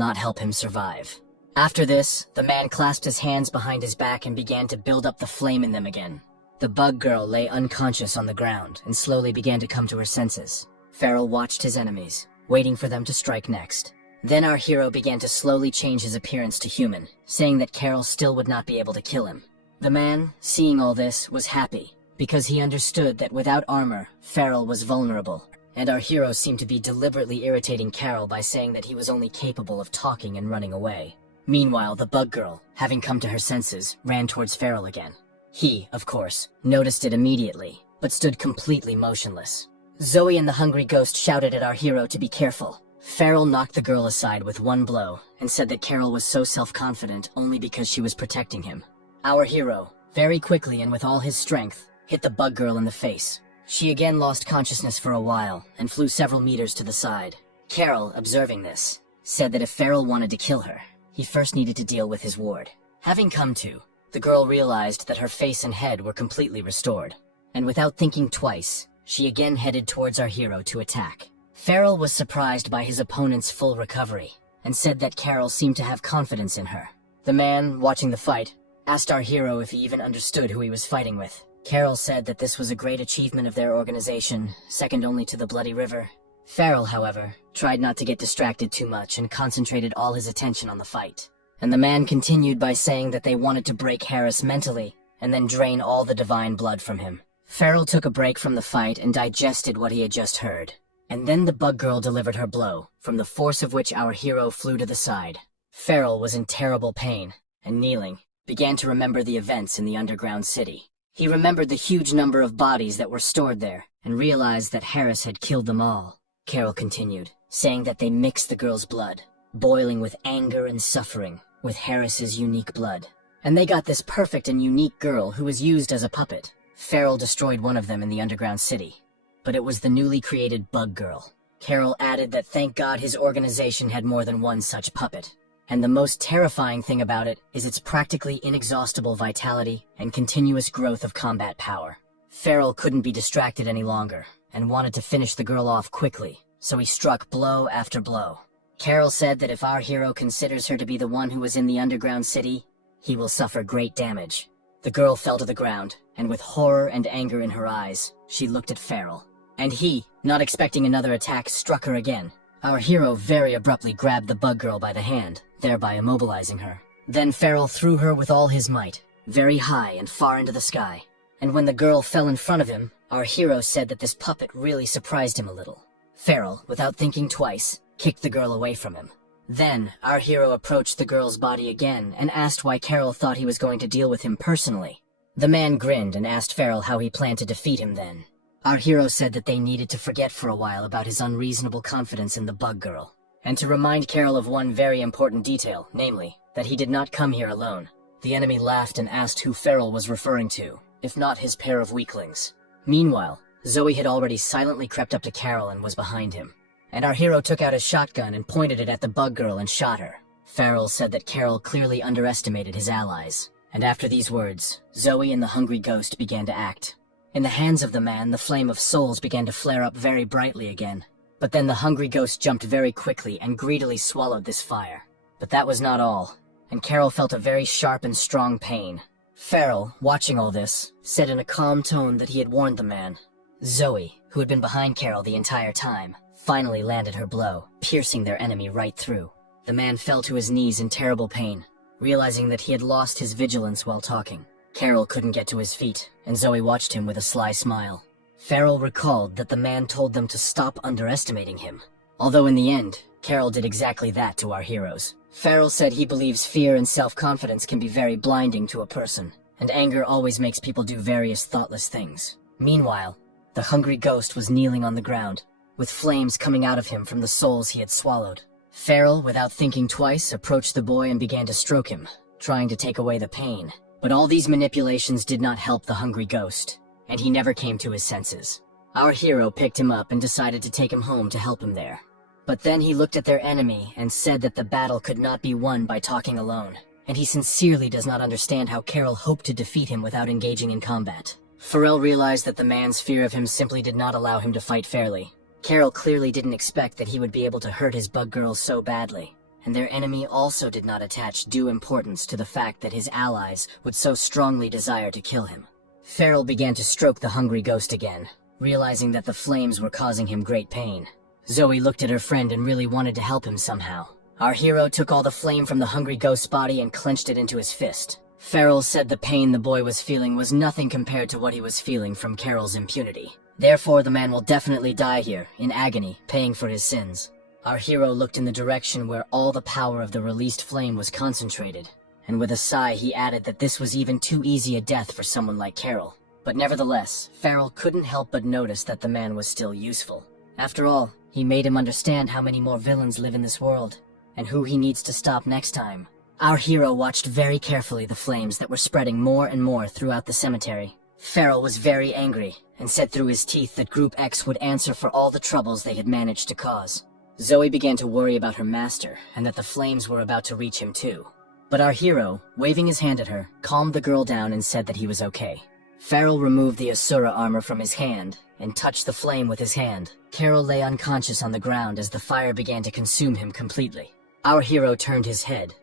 not help him survive. After this, the man clasped his hands behind his back and began to build up the flame in them again. The bug girl lay unconscious on the ground and slowly began to come to her senses. Farrell watched his enemies, waiting for them to strike next. Then our hero began to slowly change his appearance to human, saying that Carol still would not be able to kill him. The man, seeing all this, was happy, because he understood that without armor, Farrell was vulnerable, and our hero seemed to be deliberately irritating Carol by saying that he was only capable of talking and running away. Meanwhile, the bug girl, having come to her senses, ran towards Farrell again. He, of course, noticed it immediately, but stood completely motionless. Zoe and the hungry ghost shouted at our hero to be careful. Farrell knocked the girl aside with one blow, and said that Carol was so self-confident only because she was protecting him. Our hero, very quickly and with all his strength, hit the bug girl in the face. She again lost consciousness for a while, and flew several meters to the side. Carol, observing this, said that if Farrell wanted to kill her, he first needed to deal with his ward. Having come to, the girl realized that her face and head were completely restored, and without thinking twice, she again headed towards our hero to attack. Farrell was surprised by his opponent's full recovery, and said that Carol seemed to have confidence in her. The man, watching the fight, asked our hero if he even understood who he was fighting with. Carol said that this was a great achievement of their organization, second only to the Bloody River. Farrell, however, tried not to get distracted too much and concentrated all his attention on the fight. And the man continued by saying that they wanted to break Harris mentally, and then drain all the divine blood from him. Farrell took a break from the fight and digested what he had just heard. And then the bug girl delivered her blow, from the force of which our hero flew to the side. Farrell was in terrible pain, and kneeling, began to remember the events in the underground city. He remembered the huge number of bodies that were stored there, and realized that Harris had killed them all. Carol continued, saying that they mixed the girl's blood, boiling with anger and suffering, with Harris's unique blood. And they got this perfect and unique girl who was used as a puppet. Farrell destroyed one of them in the underground city, but it was the newly created bug girl. Carol added that thank God his organization had more than one such puppet. And the most terrifying thing about it is its practically inexhaustible vitality and continuous growth of combat power. Farrell couldn't be distracted any longer, and wanted to finish the girl off quickly, so he struck blow after blow. Carol said that if our hero considers her to be the one who was in the underground city, he will suffer great damage. The girl fell to the ground, and with horror and anger in her eyes, she looked at Farrell. And he, not expecting another attack, struck her again. Our hero very abruptly grabbed the bug girl by the hand, thereby immobilizing her. Then Farrell threw her with all his might, very high and far into the sky. And when the girl fell in front of him, our hero said that this puppet really surprised him a little. Farrell, without thinking twice, kicked the girl away from him. Then, our hero approached the girl's body again and asked why Carol thought he was going to deal with him personally. The man grinned and asked Farrell how he planned to defeat him then. Our hero said that they needed to forget for a while about his unreasonable confidence in the bug girl, and to remind Carol of one very important detail, namely, that he did not come here alone. The enemy laughed and asked who Farrell was referring to, if not his pair of weaklings. Meanwhile, Zoe had already silently crept up to Carol and was behind him. And our hero took out his shotgun and pointed it at the bug girl and shot her. Farrell said that Carol clearly underestimated his allies, and after these words, Zoe and the hungry ghost began to act. In the hands of the man, the flame of souls began to flare up very brightly again. But then the hungry ghost jumped very quickly and greedily swallowed this fire. But that was not all, and Carol felt a very sharp and strong pain. Farrell, watching all this, said in a calm tone that he had warned the man. Zoe, who had been behind Carol the entire time, finally landed her blow, piercing their enemy right through. The man fell to his knees in terrible pain, realizing that he had lost his vigilance while talking. Carol couldn't get to his feet, and Zoe watched him with a sly smile. Farrell recalled that the man told them to stop underestimating him, although in the end, Carol did exactly that to our heroes. Farrell said he believes fear and self-confidence can be very blinding to a person, and anger always makes people do various thoughtless things. Meanwhile, the hungry ghost was kneeling on the ground, with flames coming out of him from the souls he had swallowed. Farrell, without thinking twice, approached the boy and began to stroke him, trying to take away the pain. But all these manipulations did not help the hungry ghost, and he never came to his senses. Our hero picked him up and decided to take him home to help him there. But then he looked at their enemy and said that the battle could not be won by talking alone, and he sincerely does not understand how Carol hoped to defeat him without engaging in combat. Farrell realized that the man's fear of him simply did not allow him to fight fairly. Carol clearly didn't expect that he would be able to hurt his bug girl so badly. and their enemy also did not attach due importance to the fact that his allies would so strongly desire to kill him. Farrell began to stroke the hungry ghost again, realizing that the flames were causing him great pain. Zoe looked at her friend and really wanted to help him somehow. Our hero took all the flame from the hungry ghost's body and clenched it into his fist. Farrell said the pain the boy was feeling was nothing compared to what he was feeling from Carol's impunity. Therefore, the man will definitely die here, in agony, paying for his sins. Our hero looked in the direction where all the power of the released flame was concentrated, and with a sigh he added that this was even too easy a death for someone like Carol. But nevertheless, Farrell couldn't help but notice that the man was still useful. After all, he made him understand how many more villains live in this world, and who he needs to stop next time. Our hero watched very carefully the flames that were spreading more and more throughout the cemetery. Farrell was very angry, and said through his teeth that Group X would answer for all the troubles they had managed to cause. Zoe began to worry about her master, and that the flames were about to reach him too. But our hero, waving his hand at her, calmed the girl down and said that he was okay. Farrell removed the Asura armor from his hand, and touched the flame with his hand. Carol lay unconscious on the ground as the fire began to consume him completely. Our hero turned his head,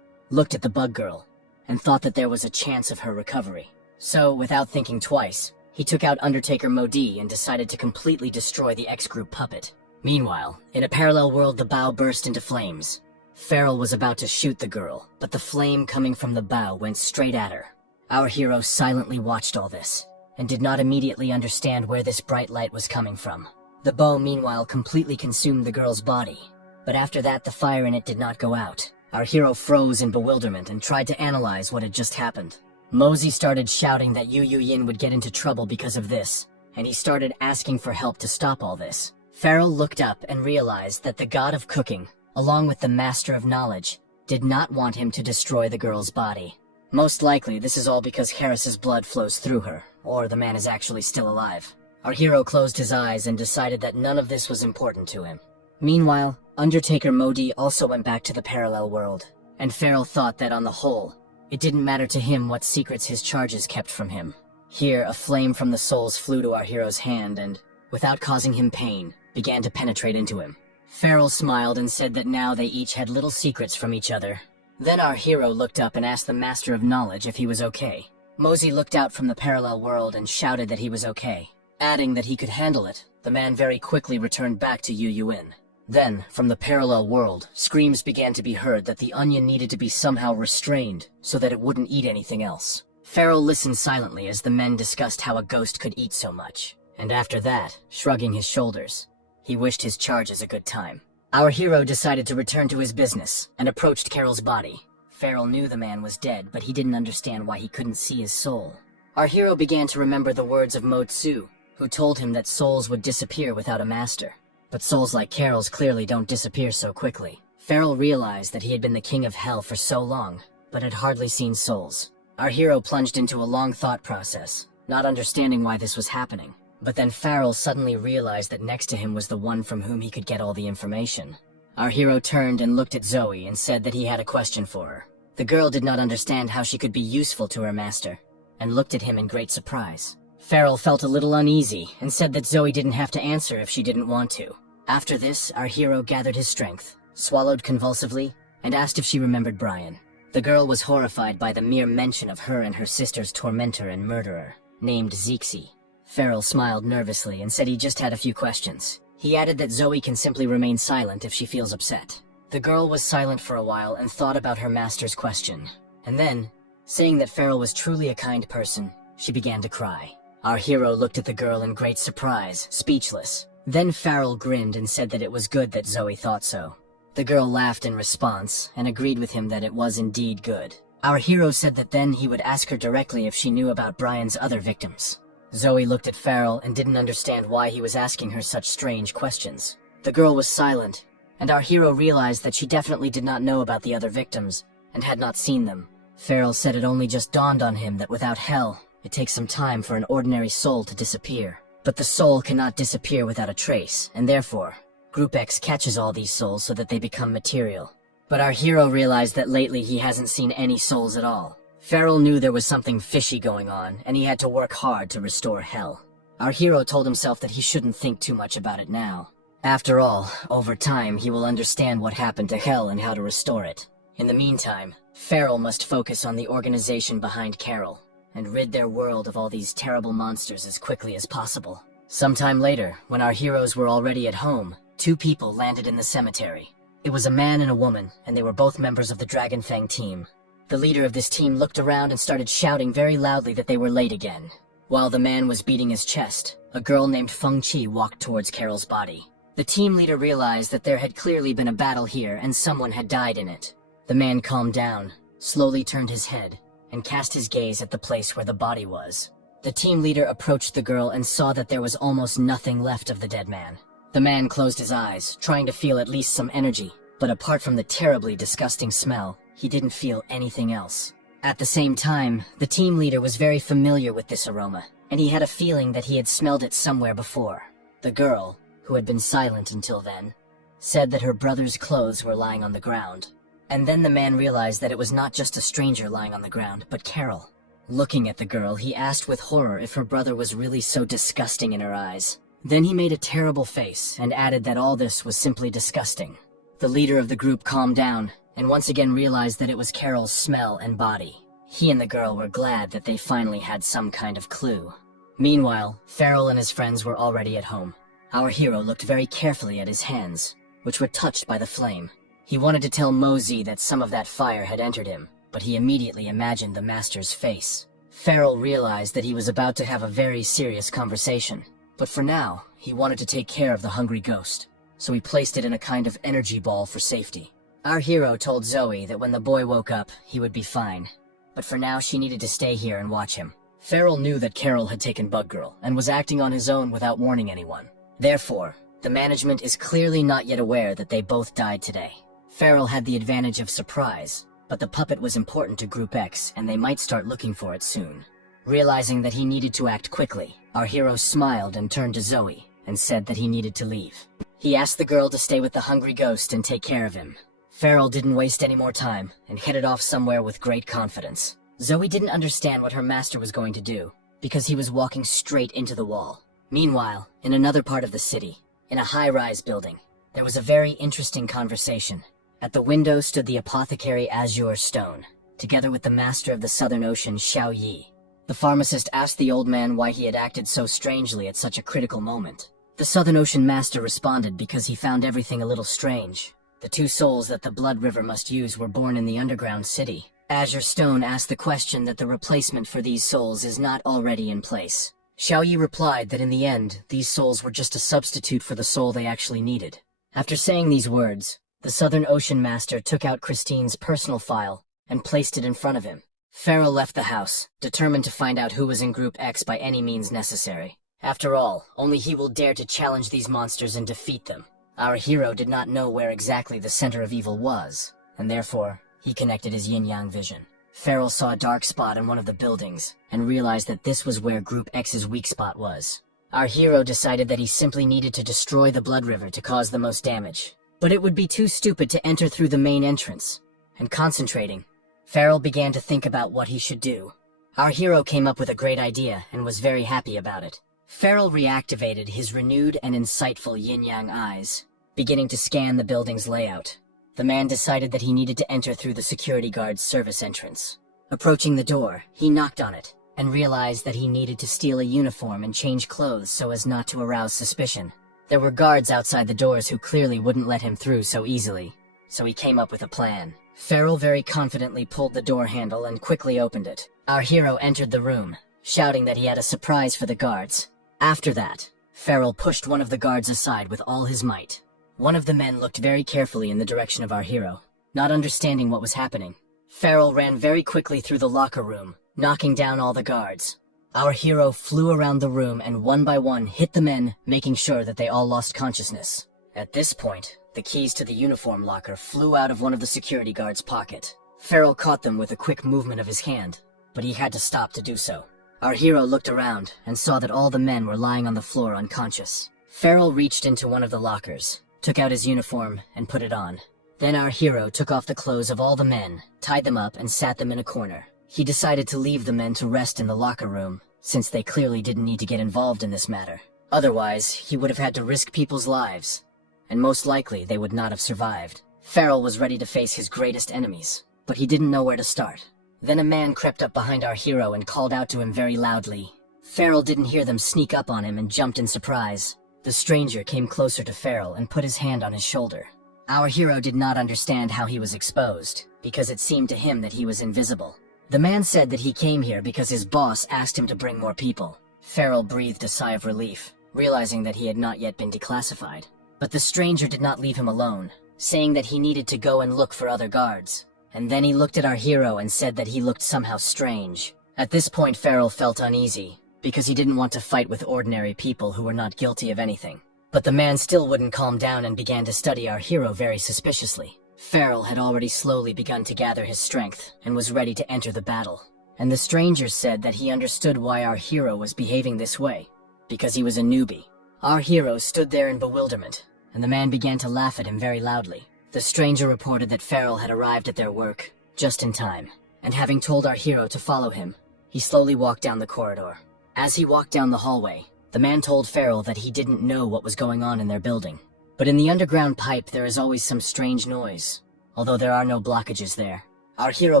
looked at the bug girl, and thought that there was a chance of her recovery. So, without thinking twice, he took out Undertaker Modi and decided to completely destroy the X-Group puppet. Meanwhile, in a parallel world, the bow burst into flames. Farrell was about to shoot the girl, but the flame coming from the bow went straight at her. Our hero silently watched all this, and did not immediately understand where this bright light was coming from. The bow, meanwhile, completely consumed the girl's body, but after that the fire in it did not go out. Our hero froze in bewilderment and tried to analyze what had just happened. Mosey started shouting that Yu Yin would get into trouble because of this, and he started asking for help to stop all this. Farrell looked up and realized that the god of cooking, along with the master of knowledge, did not want him to destroy the girl's body. Most likely, this is all because Harris's blood flows through her, or the man is actually still alive. Our hero closed his eyes and decided that none of this was important to him. Meanwhile, Undertaker Modi also went back to the parallel world, and Farrell thought that on the whole, it didn't matter to him what secrets his charges kept from him. Here, a flame from the souls flew to our hero's hand and, without causing him pain, began to penetrate into him. Farrell smiled and said that now they each had little secrets from each other. Then our hero looked up and asked the Master of Knowledge if he was okay. Mosey looked out from the parallel world and shouted that he was okay. Adding that he could handle it, the man very quickly returned back to Yu Yin. Then, from the parallel world, screams began to be heard that the onion needed to be somehow restrained so that it wouldn't eat anything else. Farrell listened silently as the men discussed how a ghost could eat so much, and after that, shrugging his shoulders, he wished his charges a good time. Our hero decided to return to his business and approached Carol's body. Farrell knew the man was dead, but he didn't understand why he couldn't see his soul. Our hero began to remember the words of Mo Tzu, who told him that souls would disappear without a master. But souls like Carol's clearly don't disappear so quickly. Farrell realized that he had been the king of hell for so long, but had hardly seen souls. Our hero plunged into a long thought process, not understanding why this was happening. But then Farrell suddenly realized that next to him was the one from whom he could get all the information. Our hero turned and looked at Zoe and said that he had a question for her. The girl did not understand how she could be useful to her master, and looked at him in great surprise. Farrell felt a little uneasy and said that Zoe didn't have to answer if she didn't want to. After this, our hero gathered his strength, swallowed convulsively, and asked if she remembered Brian. The girl was horrified by the mere mention of her and her sister's tormentor and murderer, named Zixi. Farrell smiled nervously and said he just had a few questions. He added that Zoe can simply remain silent if she feels upset. The girl was silent for a while and thought about her master's question. And then, saying that Farrell was truly a kind person, she began to cry. Our hero looked at the girl in great surprise, speechless. Then Farrell grinned and said that it was good that Zoe thought so. The girl laughed in response, and agreed with him that it was indeed good. Our hero said that then he would ask her directly if she knew about Brian's other victims. Zoe looked at Farrell and didn't understand why he was asking her such strange questions. The girl was silent, and our hero realized that she definitely did not know about the other victims, and had not seen them. Farrell said it only just dawned on him that without hell, it takes some time for an ordinary soul to disappear. But the soul cannot disappear without a trace, and therefore, Group X catches all these souls so that they become material. But our hero realized that lately he hasn't seen any souls at all. Farrell knew there was something fishy going on, and he had to work hard to restore hell. Our hero told himself that he shouldn't think too much about it now. After all, over time he will understand what happened to Hell and how to restore it. In the meantime, Farrell must focus on the organization behind Carol, and rid their world of all these terrible monsters as quickly as possible. Sometime later, when our heroes were already at home, two people landed in the cemetery. It was a man and a woman, and they were both members of the Dragonfang team. The leader of this team looked around and started shouting very loudly that they were late again. While the man was beating his chest, a girl named Feng Qi walked towards Carol's body. The team leader realized that there had clearly been a battle here and someone had died in it. The man calmed down, slowly turned his head, and cast his gaze at the place where the body was. The team leader approached the girl and saw that there was almost nothing left of the dead man. The man closed his eyes, trying to feel at least some energy, but apart from the terribly disgusting smell, he didn't feel anything else. At the same time, the team leader was very familiar with this aroma, and he had a feeling that he had smelled it somewhere before. The girl, who had been silent until then, said that her brother's clothes were lying on the ground. And then the man realized that it was not just a stranger lying on the ground, but Carol. Looking at the girl, he asked with horror if her brother was really so disgusting in her eyes. Then he made a terrible face and added that all this was simply disgusting. The leader of the group calmed down and once again realized that it was Carol's smell and body. He and the girl were glad that they finally had some kind of clue. Meanwhile, Farrell and his friends were already at home. Our hero looked very carefully at his hands, which were touched by the flame. He wanted to tell Mosey that some of that fire had entered him, but he immediately imagined the master's face. Farrell realized that he was about to have a very serious conversation, but for now, he wanted to take care of the hungry ghost, so he placed it in a kind of energy ball for safety. Our hero told Zoe that when the boy woke up, he would be fine, but for now she needed to stay here and watch him. Farrell knew that Carol had taken Bug Girl and was acting on his own without warning anyone. Therefore, the management is clearly not yet aware that they both died today. Farrell had the advantage of surprise, but the puppet was important to Group X and they might start looking for it soon. Realizing that he needed to act quickly, our hero smiled and turned to Zoe and said that he needed to leave. He asked the girl to stay with the hungry ghost and take care of him. Farrell didn't waste any more time and headed off somewhere with great confidence. Zoe didn't understand what her master was going to do, because he was walking straight into the wall. Meanwhile, in another part of the city, in a high-rise building, there was a very interesting conversation. At the window stood the apothecary Azure Stone, together with the master of the Southern Ocean, Xiao Yi. The pharmacist asked the old man why he had acted so strangely at such a critical moment. The Southern Ocean master responded because he found everything a little strange. The two souls that the Blood River must use were born in the underground city. Azure Stone asked the question that the replacement for these souls is not already in place. Xiao Yi replied that in the end, these souls were just a substitute for the soul they actually needed. After saying these words, the Southern Ocean Master took out Christine's personal file and placed it in front of him. Farrell left the house, determined to find out who was in Group X by any means necessary. After all, only he will dare to challenge these monsters and defeat them. Our hero did not know where exactly the center of evil was, and therefore, he connected his yin-yang vision. Farrell saw a dark spot in one of the buildings, and realized that this was where Group X's weak spot was. Our hero decided that he simply needed to destroy the Blood River to cause the most damage. But it would be too stupid to enter through the main entrance. And concentrating, Farrell began to think about what he should do. Our hero came up with a great idea, and was very happy about it. Farrell reactivated his renewed and insightful yin-yang eyes, beginning to scan the building's layout. The man decided that he needed to enter through the security guard's service entrance. Approaching the door, he knocked on it, and realized that he needed to steal a uniform and change clothes so as not to arouse suspicion. There were guards outside the doors who clearly wouldn't let him through so easily, so he came up with a plan. Farrell very confidently pulled the door handle and quickly opened it. Our hero entered the room, shouting that he had a surprise for the guards. After that, Farrell pushed one of the guards aside with all his might. One of the men looked very carefully in the direction of our hero, not understanding what was happening. Farrell ran very quickly through the locker room, knocking down all the guards. Our hero flew around the room and one by one hit the men, making sure that they all lost consciousness. At this point, the keys to the uniform locker flew out of one of the security guards' pocket. Farrell caught them with a quick movement of his hand, but he had to stop to do so. Our hero looked around and saw that all the men were lying on the floor unconscious. Farrell reached into one of the lockers, took out his uniform, and put it on. Then our hero took off the clothes of all the men, tied them up, and sat them in a corner. He decided to leave the men to rest in the locker room, since they clearly didn't need to get involved in this matter. Otherwise, he would have had to risk people's lives. and most likely they would not have survived. Farrell was ready to face his greatest enemies, but he didn't know where to start. Then a man crept up behind our hero and called out to him very loudly. Farrell didn't hear them sneak up on him and jumped in surprise. The stranger came closer to Farrell and put his hand on his shoulder. Our hero did not understand how he was exposed, because it seemed to him that he was invisible. The man said that he came here because his boss asked him to bring more people. Farrell breathed a sigh of relief, realizing that he had not yet been declassified. But the stranger did not leave him alone, saying that he needed to go and look for other guards. And then he looked at our hero and said that he looked somehow strange. At this point, Farrell felt uneasy, because he didn't want to fight with ordinary people who were not guilty of anything. But the man still wouldn't calm down and began to study our hero very suspiciously. Farrell had already slowly begun to gather his strength and was ready to enter the battle. And the stranger said that he understood why our hero was behaving this way, because he was a newbie. Our hero stood there in bewilderment, and the man began to laugh at him very loudly. The stranger reported that Farrell had arrived at their work just in time, and having told our hero to follow him, he slowly walked down the corridor. As he walked down the hallway, the man told Farrell that he didn't know what was going on in their building. But in the underground pipe there is always some strange noise, although there are no blockages there. Our hero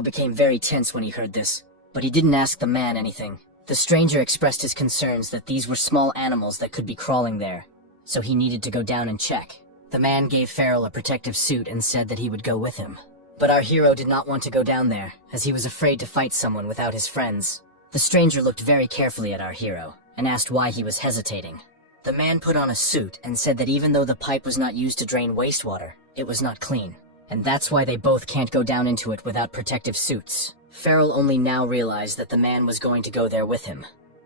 became very tense when he heard this, but he didn't ask the man anything. The stranger expressed his concerns that these were small animals that could be crawling there, so he needed to go down and check. The man gave Farrell a protective suit and said that he would go with him. But our hero did not want to go down there, as he was afraid to fight someone without his friends. The stranger looked very carefully at our hero, and asked why he was hesitating. The man put on a suit and said that even though the pipe was not used to drain wastewater, it was not clean. And that's why they both can't go down into it without protective suits. Farrell only now realized that the man was going to go there with him.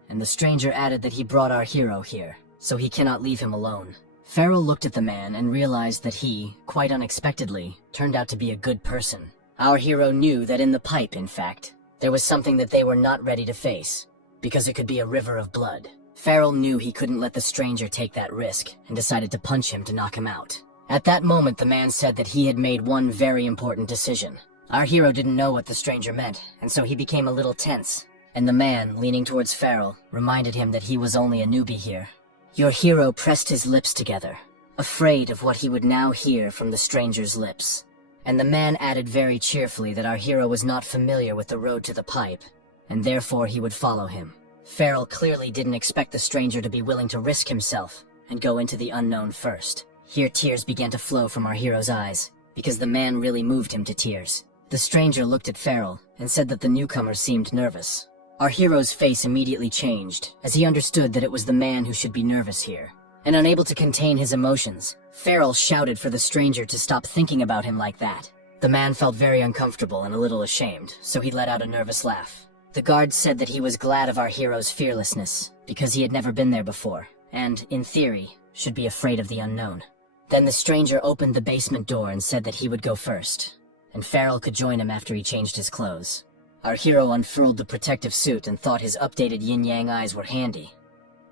And the stranger added that he brought our hero here, so he cannot leave him alone. Farrell looked at the man and realized that he, quite unexpectedly, turned out to be a good person. Our hero knew that in the pipe, in fact, there was something that they were not ready to face, because it could be a river of blood. Farrell knew he couldn't let the stranger take that risk, and decided to punch him to knock him out. At that moment, the man said that he had made one very important decision. Our hero didn't know what the stranger meant, and so he became a little tense. And the man, leaning towards Farrell, reminded him that he was only a newbie here. Your hero pressed his lips together, afraid of what he would now hear from the stranger's lips. And the man added very cheerfully that our hero was not familiar with the road to the pipe, and therefore he would follow him. Farrell clearly didn't expect the stranger to be willing to risk himself and go into the unknown first. Here tears began to flow from our hero's eyes, because the man really moved him to tears. The stranger looked at Farrell and said that the newcomer seemed nervous. Our hero's face immediately changed, as he understood that it was the man who should be nervous here. And unable to contain his emotions, Farrell shouted for the stranger to stop thinking about him like that. The man felt very uncomfortable and a little ashamed, so he let out a nervous laugh. The guard said that he was glad of our hero's fearlessness, because he had never been there before, and, in theory, should be afraid of the unknown. Then the stranger opened the basement door and said that he would go first, and Farrell could join him after he changed his clothes. Our hero unfurled the protective suit and thought his updated yin-yang eyes were handy,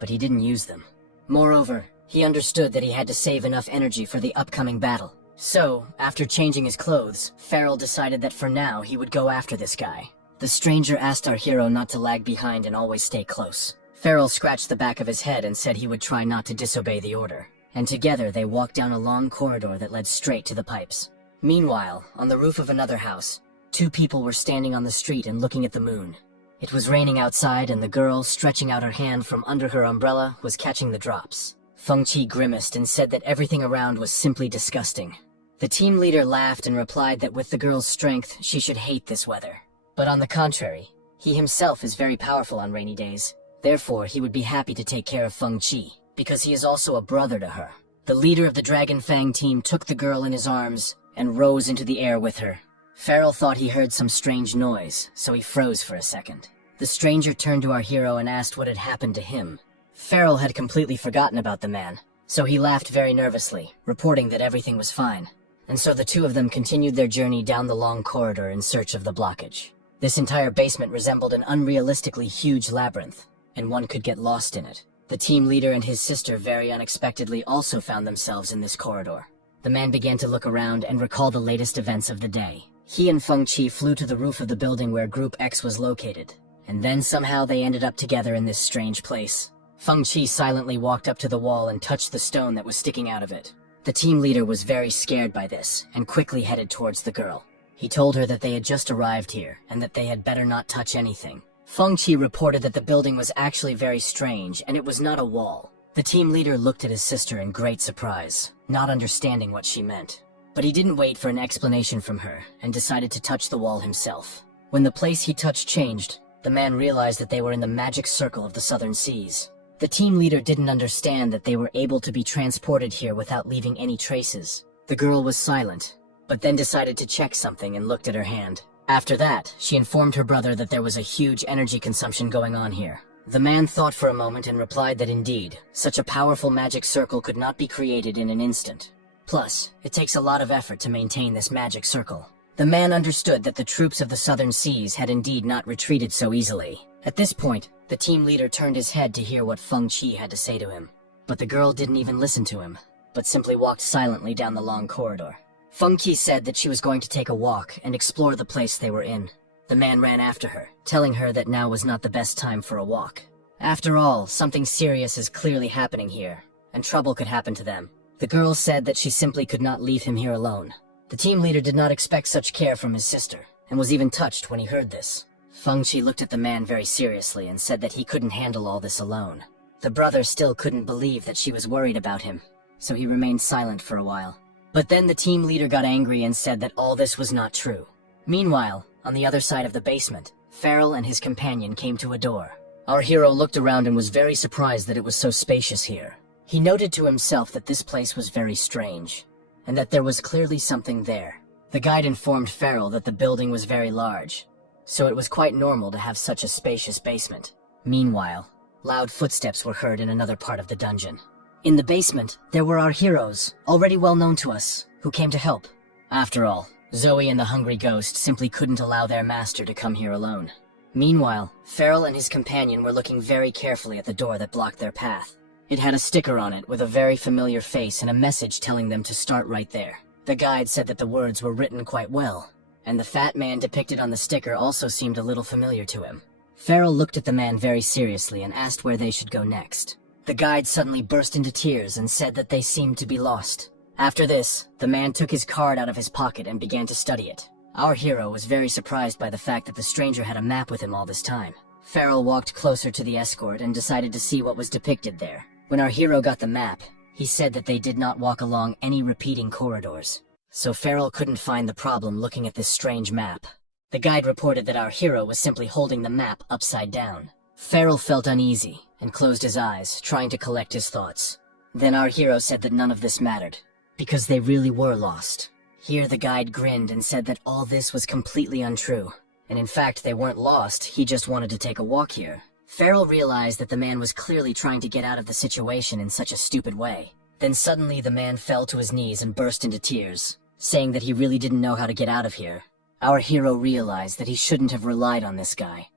but he didn't use them. Moreover, he understood that he had to save enough energy for the upcoming battle. So, after changing his clothes, Farrell decided that for now he would go after this guy. The stranger asked our hero not to lag behind and always stay close. Farrell scratched the back of his head and said he would try not to disobey the order. And together they walked down a long corridor that led straight to the pipes. Meanwhile, on the roof of another house, two people were standing on the street and looking at the moon. It was raining outside and the girl, stretching out her hand from under her umbrella, was catching the drops. Feng Qi grimaced and said that everything around was simply disgusting. The team leader laughed and replied that with the girl's strength, she should hate this weather. But on the contrary, he himself is very powerful on rainy days. Therefore, he would be happy to take care of Feng Qi, because he is also a brother to her. The leader of the Dragon Fang team took the girl in his arms and rose into the air with her. Farrell thought he heard some strange noise, so he froze for a second. The stranger turned to our hero and asked what had happened to him. Farrell had completely forgotten about the man, so he laughed very nervously, reporting that everything was fine. And so the two of them continued their journey down the long corridor in search of the blockage. This entire basement resembled an unrealistically huge labyrinth, and one could get lost in it. The team leader and his sister very unexpectedly also found themselves in this corridor. The man began to look around and recall the latest events of the day. He and Feng Qi flew to the roof of the building where Group X was located, and then somehow they ended up together in this strange place. Feng Qi silently walked up to the wall and touched the stone that was sticking out of it. The team leader was very scared by this and quickly headed towards the girl. He told her that they had just arrived here and that they had better not touch anything. Feng Qi reported that the building was actually very strange and it was not a wall. The team leader looked at his sister in great surprise, not understanding what she meant. But he didn't wait for an explanation from her and decided to touch the wall himself. When the place he touched changed, the man realized that they were in the magic circle of the southern seas. The team leader didn't understand that they were able to be transported here without leaving any traces. The girl was silent, but then decided to check something and looked at her hand. After that, she informed her brother that there was a huge energy consumption going on here. The man thought for a moment and replied that indeed, such a powerful magic circle could not be created in an instant. Plus, it takes a lot of effort to maintain this magic circle. The man understood that the troops of the southern seas had indeed not retreated so easily. At this point, the team leader turned his head to hear what Feng Qi had to say to him. But the girl didn't even listen to him, but simply walked silently down the long corridor. Feng Qi said that she was going to take a walk and explore the place they were in. The man ran after her, telling her that now was not the best time for a walk. After all, something serious is clearly happening here, and trouble could happen to them. The girl said that she simply could not leave him here alone. The team leader did not expect such care from his sister, and was even touched when he heard this. Feng Qi looked at the man very seriously and said that he couldn't handle all this alone. The brother still couldn't believe that she was worried about him, so he remained silent for a while. But then the team leader got angry and said that all this was not true. Meanwhile, on the other side of the basement, Farrell and his companion came to a door. Our hero looked around and was very surprised that it was so spacious here. He noted to himself that this place was very strange, and that there was clearly something there. The guide informed Farrell that the building was very large, so it was quite normal to have such a spacious basement. Meanwhile, loud footsteps were heard in another part of the dungeon. In the basement, there were our heroes, already well known to us, who came to help. After all, Zoe and the Hungry Ghost simply couldn't allow their master to come here alone. Meanwhile, Farrell and his companion were looking very carefully at the door that blocked their path. It had a sticker on it with a very familiar face and a message telling them to start right there. The guide said that the words were written quite well, and the fat man depicted on the sticker also seemed a little familiar to him. Farrell looked at the man very seriously and asked where they should go next. The guide suddenly burst into tears and said that they seemed to be lost. After this, the man took his card out of his pocket and began to study it. Our hero was very surprised by the fact that the stranger had a map with him all this time. Farrell walked closer to the escort and decided to see what was depicted there. When our hero got the map, he said that they did not walk along any repeating corridors. So Farrell couldn't find the problem looking at this strange map. The guide reported that our hero was simply holding the map upside down. Farrell felt uneasy and closed his eyes, trying to collect his thoughts. Then our hero said that none of this mattered, because they really were lost. Here the guide grinned and said that all this was completely untrue, and in fact they weren't lost, he just wanted to take a walk here. Farrell realized that the man was clearly trying to get out of the situation in such a stupid way. Then suddenly the man fell to his knees and burst into tears, saying that he really didn't know how to get out of here. Our hero realized that he shouldn't have relied on this guy,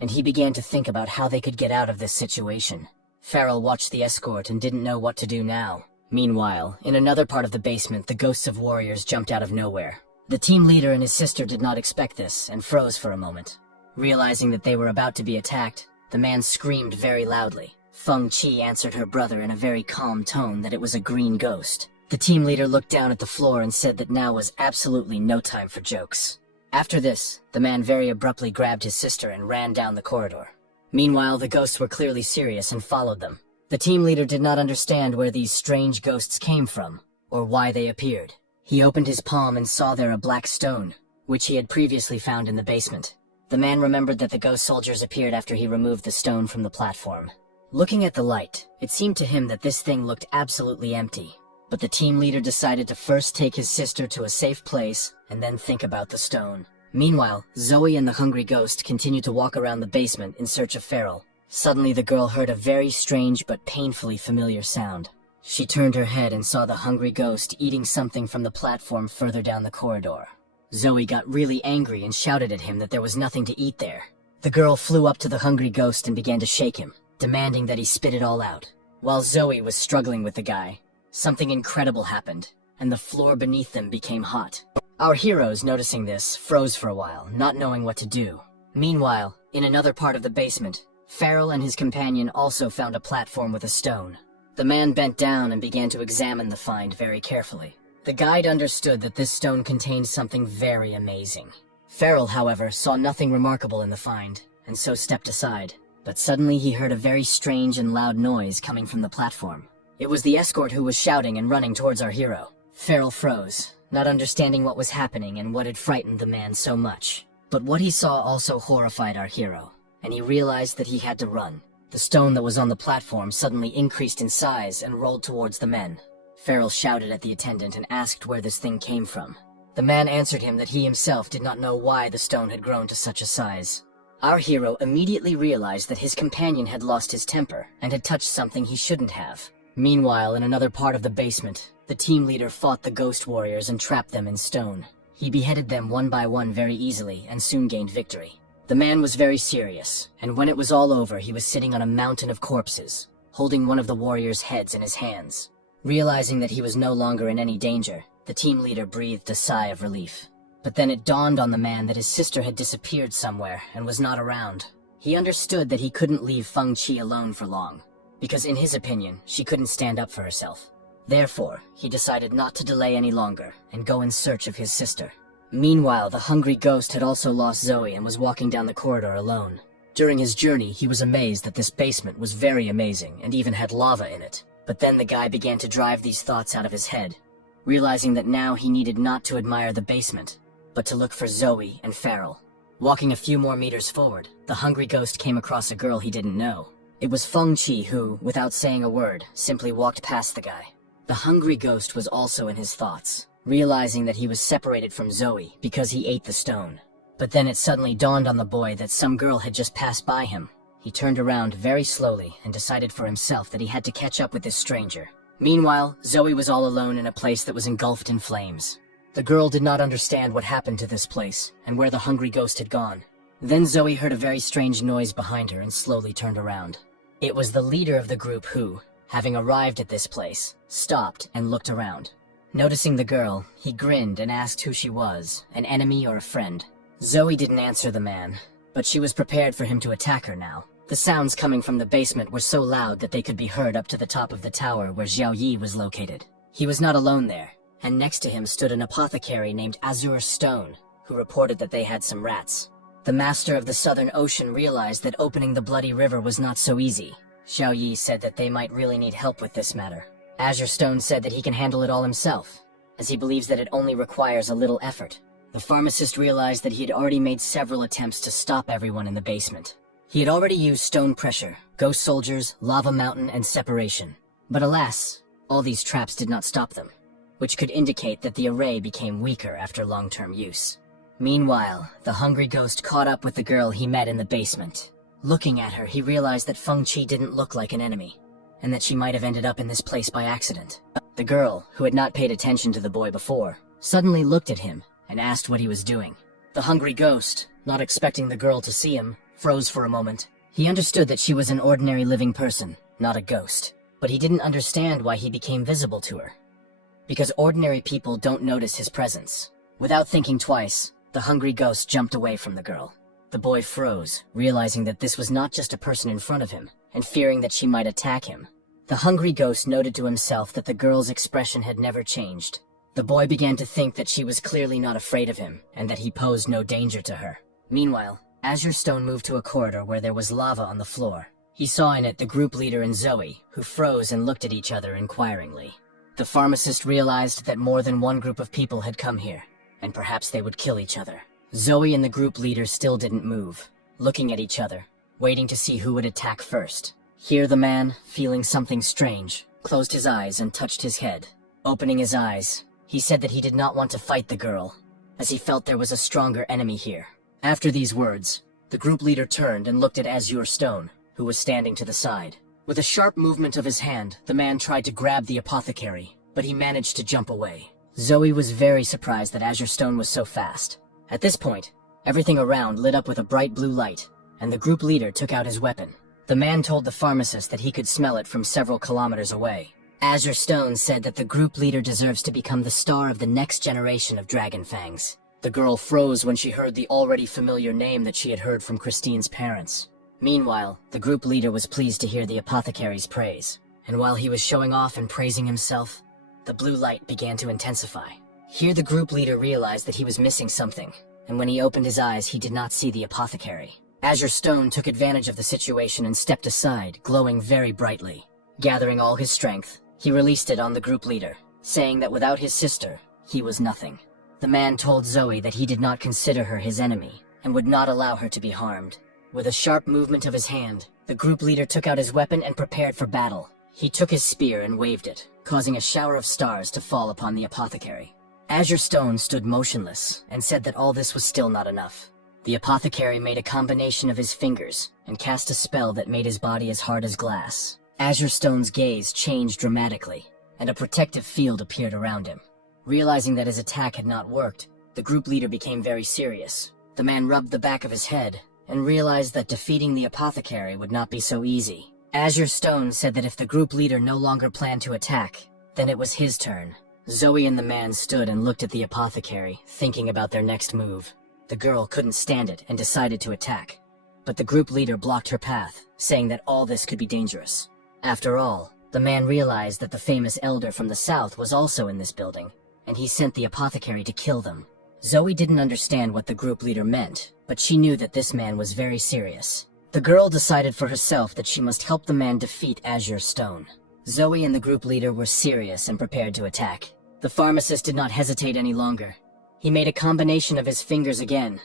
and he began to think about how they could get out of this situation. Farrell watched the escort and didn't know what to do now. Meanwhile, in another part of the basement, the ghosts of warriors jumped out of nowhere. The team leader and his sister did not expect this and froze for a moment. Realizing that they were about to be attacked, the man screamed very loudly. Feng Qi answered her brother in a very calm tone that it was a green ghost. The team leader looked down at the floor and said that now was absolutely no time for jokes. After this, the man very abruptly grabbed his sister and ran down the corridor. Meanwhile, the ghosts were clearly serious and followed them. The team leader did not understand where these strange ghosts came from, or why they appeared. He opened his palm and saw there a black stone, which he had previously found in the basement. The man remembered that the ghost soldiers appeared after he removed the stone from the platform. Looking at the light, it seemed to him that this thing looked absolutely empty. But the team leader decided to first take his sister to a safe place and then think about the stone. Meanwhile, Zoe and the Hungry Ghost continued to walk around the basement in search of Farrell. Suddenly the girl heard a very strange but painfully familiar sound. She turned her head and saw the Hungry Ghost eating something from the platform further down the corridor. Zoe got really angry and shouted at him that there was nothing to eat there. The girl flew up to the Hungry Ghost and began to shake him, demanding that he spit it all out. While Zoe was struggling with the guy, something incredible happened, and the floor beneath them became hot. Our heroes, noticing this, froze for a while, not knowing what to do. Meanwhile, in another part of the basement, Farrell and his companion also found a platform with a stone. The man bent down and began to examine the find very carefully. The guide understood that this stone contained something very amazing. Farrell, however, saw nothing remarkable in the find, and so stepped aside. But suddenly he heard a very strange and loud noise coming from the platform. It was the escort who was shouting and running towards our hero. Farrell froze, not understanding what was happening and what had frightened the man so much. But what he saw also horrified our hero, and he realized that he had to run. The stone that was on the platform suddenly increased in size and rolled towards the men. Farrell shouted at the attendant and asked where this thing came from. The man answered him that he himself did not know why the stone had grown to such a size. Our hero immediately realized that his companion had lost his temper and had touched something he shouldn't have. Meanwhile, in another part of the basement, the team leader fought the ghost warriors and trapped them in stone. He beheaded them one by one very easily and soon gained victory. The man was very serious, and when it was all over, he was sitting on a mountain of corpses, holding one of the warriors' heads in his hands. Realizing that he was no longer in any danger, the team leader breathed a sigh of relief. But then it dawned on the man that his sister had disappeared somewhere and was not around. He understood that he couldn't leave Feng Qi alone for long, because in his opinion, she couldn't stand up for herself. Therefore, he decided not to delay any longer and go in search of his sister. Meanwhile, the hungry ghost had also lost Zoe and was walking down the corridor alone. During his journey, he was amazed that this basement was very amazing and even had lava in it. But then the guy began to drive these thoughts out of his head, realizing that now he needed not to admire the basement, but to look for Zoe and Farrell. Walking a few more meters forward, the hungry ghost came across a girl he didn't know. It was Feng Qi who, without saying a word, simply walked past the guy. The hungry ghost was also in his thoughts, realizing that he was separated from Zoe because he ate the stone. But then it suddenly dawned on the boy that some girl had just passed by him. He turned around very slowly and decided for himself that he had to catch up with this stranger. Meanwhile, Zoe was all alone in a place that was engulfed in flames. The girl did not understand what happened to this place and where the hungry ghost had gone. Then Zoe heard a very strange noise behind her and slowly turned around. It was the leader of the group who, having arrived at this place, stopped and looked around. Noticing the girl, he grinned and asked who she was, an enemy or a friend. Zoe didn't answer the man, but she was prepared for him to attack her now. The sounds coming from the basement were so loud that they could be heard up to the top of the tower where Xiao Yi was located. He was not alone there, and next to him stood an apothecary named Azure Stone, who reported that they had some rats. The master of the Southern Ocean realized that opening the bloody river was not so easy. Xiao Yi said that they might really need help with this matter. Azure Stone said that he can handle it all himself, as he believes that it only requires a little effort. The pharmacist realized that he had already made several attempts to stop everyone in the basement. He had already used stone pressure, ghost soldiers, lava mountain, and separation. But alas, all these traps did not stop them, which could indicate that the array became weaker after long-term use. Meanwhile, the hungry ghost caught up with the girl he met in the basement. Looking at her, he realized that Feng Qi didn't look like an enemy, and that she might have ended up in this place by accident. The girl, who had not paid attention to the boy before, suddenly looked at him and asked what he was doing. The hungry ghost, not expecting the girl to see him, froze for a moment. He understood that she was an ordinary living person, not a ghost, but he didn't understand why he became visible to her. Because ordinary people don't notice his presence. Without thinking twice, the hungry ghost jumped away from the girl. The boy froze, realizing that this was not just a person in front of him, and fearing that she might attack him. The hungry ghost noted to himself that the girl's expression had never changed. The boy began to think that she was clearly not afraid of him, and that he posed no danger to her. Meanwhile, Azure Stone moved to a corridor where there was lava on the floor. He saw in it the group leader and Zoe, who froze and looked at each other inquiringly. The pharmacist realized that more than one group of people had come here, and perhaps they would kill each other. Zoe and the group leader still didn't move, looking at each other, waiting to see who would attack first. Here the man, feeling something strange, closed his eyes and touched his head. Opening his eyes, he said that he did not want to fight the girl, as he felt there was a stronger enemy here. After these words, the group leader turned and looked at Azure Stone, who was standing to the side. With a sharp movement of his hand, the man tried to grab the apothecary, but he managed to jump away. Zoe was very surprised that Azure Stone was so fast. At this point, everything around lit up with a bright blue light, and the group leader took out his weapon. The man told the pharmacist that he could smell it from several kilometers away. Azure Stone said that the group leader deserves to become the star of the next generation of Dragon Fangs. The girl froze when she heard the already familiar name that she had heard from Christine's parents. Meanwhile, the group leader was pleased to hear the apothecary's praise, and while he was showing off and praising himself, the blue light began to intensify. Here the group leader realized that he was missing something, and when he opened his eyes, he did not see the apothecary. Azure Stone took advantage of the situation and stepped aside, glowing very brightly. Gathering all his strength, he released it on the group leader, saying that without his sister, he was nothing. The man told Zoe that he did not consider her his enemy, and would not allow her to be harmed. With a sharp movement of his hand, the group leader took out his weapon and prepared for battle. He took his spear and waved it, causing a shower of stars to fall upon the apothecary. Azure Stone stood motionless and said that all this was still not enough. The apothecary made a combination of his fingers and cast a spell that made his body as hard as glass. Azure Stone's gaze changed dramatically, and a protective field appeared around him. Realizing that his attack had not worked, the group leader became very serious. The man rubbed the back of his head and realized that defeating the apothecary would not be so easy. Azure Stone said that if the group leader no longer planned to attack, then it was his turn. Zoe and the man stood and looked at the apothecary, thinking about their next move. The girl couldn't stand it and decided to attack, but the group leader blocked her path, saying that all this could be dangerous. After all, the man realized that the famous elder from the south was also in this building, and he sent the apothecary to kill them. Zoe didn't understand what the group leader meant, but she knew that this man was very serious. The girl decided for herself that she must help the man defeat Azure Stone. Zoe and the group leader were serious and prepared to attack. The pharmacist did not hesitate any longer. He made a combination of his fingers again,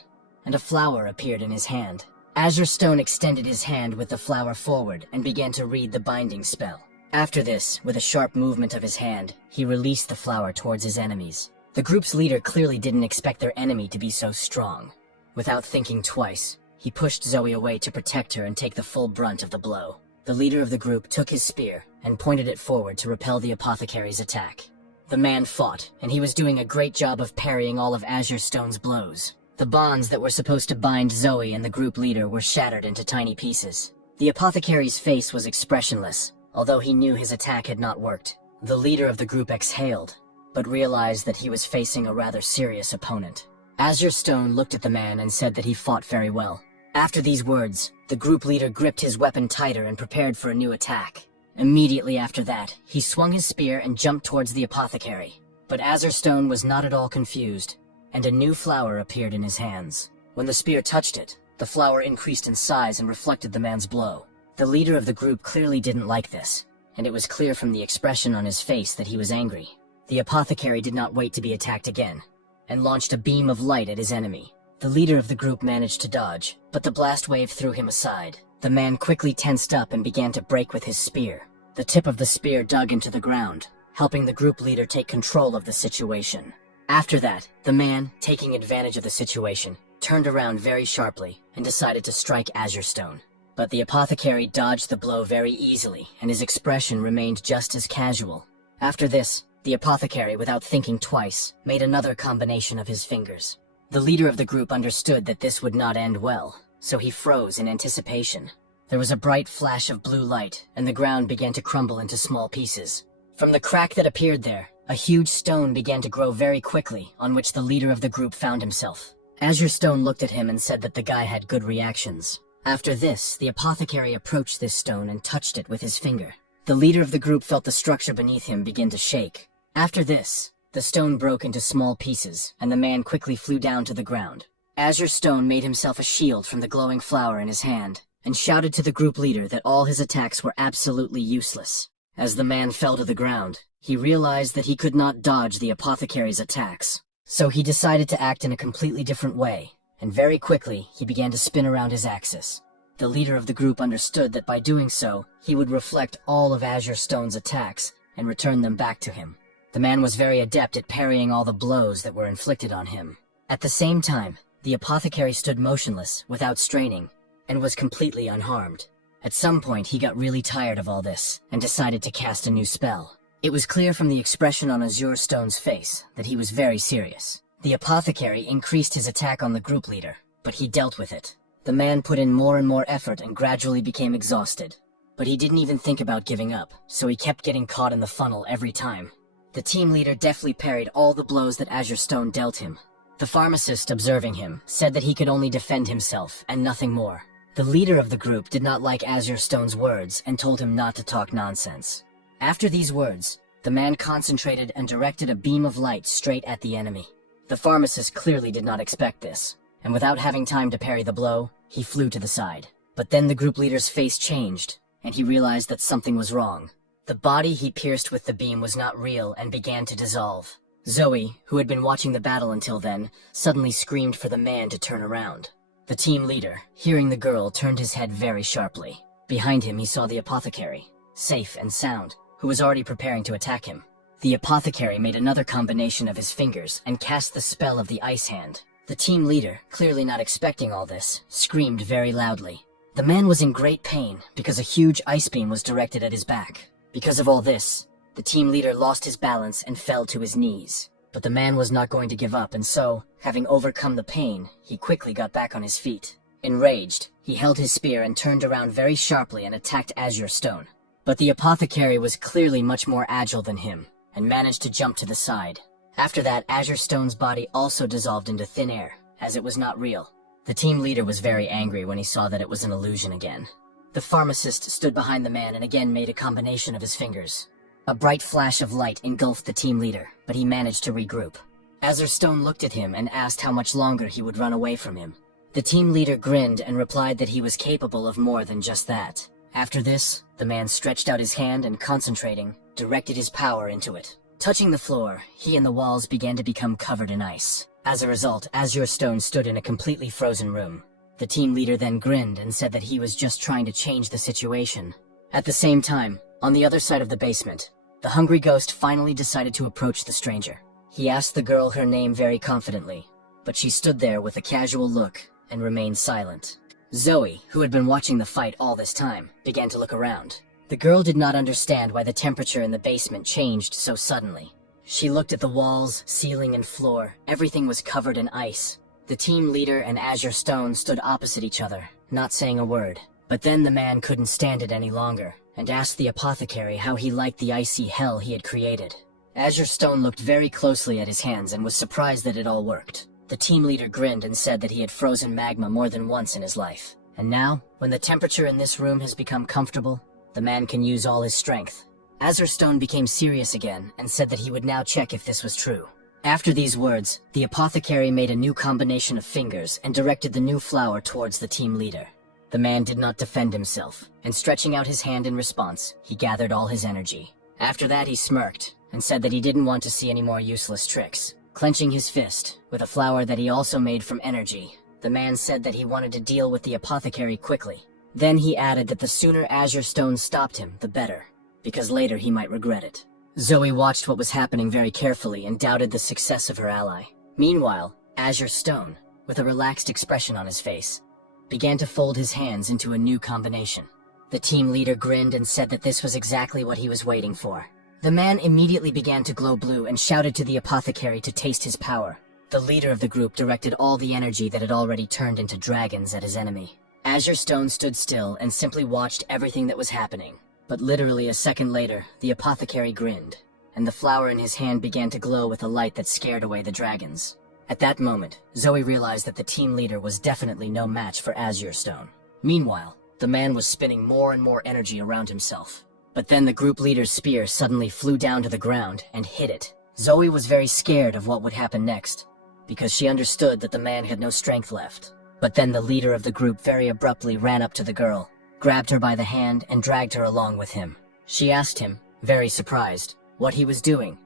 and a flower appeared in his hand. Azure Stone extended his hand with the flower forward and began to read the binding spell. After this, with a sharp movement of his hand, he released the flower towards his enemies. The group's leader clearly didn't expect their enemy to be so strong. Without thinking twice, he pushed Zoe away to protect her and take the full brunt of the blow. The leader of the group took his spear and pointed it forward to repel the apothecary's attack. The man fought, and he was doing a great job of parrying all of Azure Stone's blows. The bonds that were supposed to bind Zoe and the group leader were shattered into tiny pieces. The apothecary's face was expressionless, although he knew his attack had not worked. The leader of the group exhaled, but realized that he was facing a rather serious opponent. Azure Stone looked at the man and said that he fought very well. After these words, the group leader gripped his weapon tighter and prepared for a new attack. Immediately after that, he swung his spear and jumped towards the apothecary. But Azure Stone was not at all confused, and a new flower appeared in his hands. When the spear touched it, the flower increased in size and reflected the man's blow. The leader of the group clearly didn't like this, and it was clear from the expression on his face that he was angry. The apothecary did not wait to be attacked again, and launched a beam of light at his enemy. The leader of the group managed to dodge, but the blast wave threw him aside. The man quickly tensed up and began to break with his spear. The tip of the spear dug into the ground, helping the group leader take control of the situation. After that, the man, taking advantage of the situation, turned around very sharply and decided to strike Azure Stone. But the apothecary dodged the blow very easily, and his expression remained just as casual. After this, the apothecary, without thinking twice, made another combination of his fingers. The leader of the group understood that this would not end well, so he froze in anticipation. There was a bright flash of blue light, and the ground began to crumble into small pieces. From the crack that appeared there, a huge stone began to grow very quickly, on which the leader of the group found himself. Azure Stone looked at him and said that the guy had good reactions. After this, the apothecary approached this stone and touched it with his finger. The leader of the group felt the structure beneath him begin to shake. After this, the stone broke into small pieces, and the man quickly flew down to the ground. Azure Stone made himself a shield from the glowing flower in his hand, and shouted to the group leader that all his attacks were absolutely useless. As the man fell to the ground, he realized that he could not dodge the apothecary's attacks. So he decided to act in a completely different way, and very quickly he began to spin around his axis. The leader of the group understood that by doing so, he would reflect all of Azure Stone's attacks and return them back to him. The man was very adept at parrying all the blows that were inflicted on him. At the same time, the apothecary stood motionless, without straining, and was completely unharmed. At some point, he got really tired of all this, and decided to cast a new spell. It was clear from the expression on Azure Stone's face that he was very serious. The apothecary increased his attack on the group leader, but he dealt with it. The man put in more and more effort and gradually became exhausted. But he didn't even think about giving up, so he kept getting caught in the funnel every time. The team leader deftly parried all the blows that Azure Stone dealt him. The pharmacist, observing him, said that he could only defend himself and nothing more. The leader of the group did not like Azure Stone's words and told him not to talk nonsense. After these words, the man concentrated and directed a beam of light straight at the enemy. The pharmacist clearly did not expect this, and without having time to parry the blow, he flew to the side. But then the group leader's face changed, and he realized that something was wrong. The body he pierced with the beam was not real and began to dissolve. Zoe, who had been watching the battle until then, suddenly screamed for the man to turn around. The team leader, hearing the girl, turned his head very sharply. Behind him he saw the apothecary, safe and sound, who was already preparing to attack him. The apothecary made another combination of his fingers and cast the spell of the ice hand. The team leader, clearly not expecting all this, screamed very loudly. The man was in great pain because a huge ice beam was directed at his back. Because of all this, the team leader lost his balance and fell to his knees. But the man was not going to give up, and so, having overcome the pain, he quickly got back on his feet. Enraged, he held his spear and turned around very sharply and attacked Azure Stone. But the apothecary was clearly much more agile than him, and managed to jump to the side. After that, Azure Stone's body also dissolved into thin air, as it was not real. The team leader was very angry when he saw that it was an illusion again. The pharmacist stood behind the man and again made a combination of his fingers. A bright flash of light engulfed the team leader, but he managed to regroup. Azure Stone looked at him and asked how much longer he would run away from him. The team leader grinned and replied that he was capable of more than just that. After this, the man stretched out his hand and, concentrating, directed his power into it. Touching the floor, he and the walls began to become covered in ice. As a result, Azure Stone stood in a completely frozen room. The team leader then grinned and said that he was just trying to change the situation. At the same time, on the other side of the basement, the hungry ghost finally decided to approach the stranger. He asked the girl her name very confidently, but she stood there with a casual look and remained silent. Zoe, who had been watching the fight all this time, began to look around. The girl did not understand why the temperature in the basement changed so suddenly. She looked at the walls, ceiling, and floor. Everything was covered in ice. The team leader and Azure Stone stood opposite each other, not saying a word. But then the man couldn't stand it any longer, and asked the apothecary how he liked the icy hell he had created. Azure Stone looked very closely at his hands and was surprised that it all worked. The team leader grinned and said that he had frozen magma more than once in his life. And now, when the temperature in this room has become comfortable, the man can use all his strength. Azure Stone became serious again and said that he would now check if this was true. After these words, the apothecary made a new combination of fingers and directed the new flower towards the team leader. The man did not defend himself, and stretching out his hand in response, he gathered all his energy. After that he smirked, and said that he didn't want to see any more useless tricks. Clenching his fist, with a flower that he also made from energy, the man said that he wanted to deal with the apothecary quickly. Then he added that the sooner Azure Stone stopped him, the better, because later he might regret it. Zoe watched what was happening very carefully and doubted the success of her ally. Meanwhile, Azure Stone, with a relaxed expression on his face, began to fold his hands into a new combination. The team leader grinned and said that this was exactly what he was waiting for. The man immediately began to glow blue and shouted to the apothecary to taste his power. The leader of the group directed all the energy that had already turned into dragons at his enemy. Azure Stone stood still and simply watched everything that was happening. But literally a second later, the apothecary grinned, and the flower in his hand began to glow with a light that scared away the dragons. At that moment, Zoe realized that the team leader was definitely no match for Azure Stone. Meanwhile, the man was spinning more and more energy around himself. But then the group leader's spear suddenly flew down to the ground and hit it. Zoe was very scared of what would happen next, because she understood that the man had no strength left. But then the leader of the group very abruptly ran up to the girl, grabbed her by the hand, and dragged her along with him. She asked him, very surprised, what he was doing,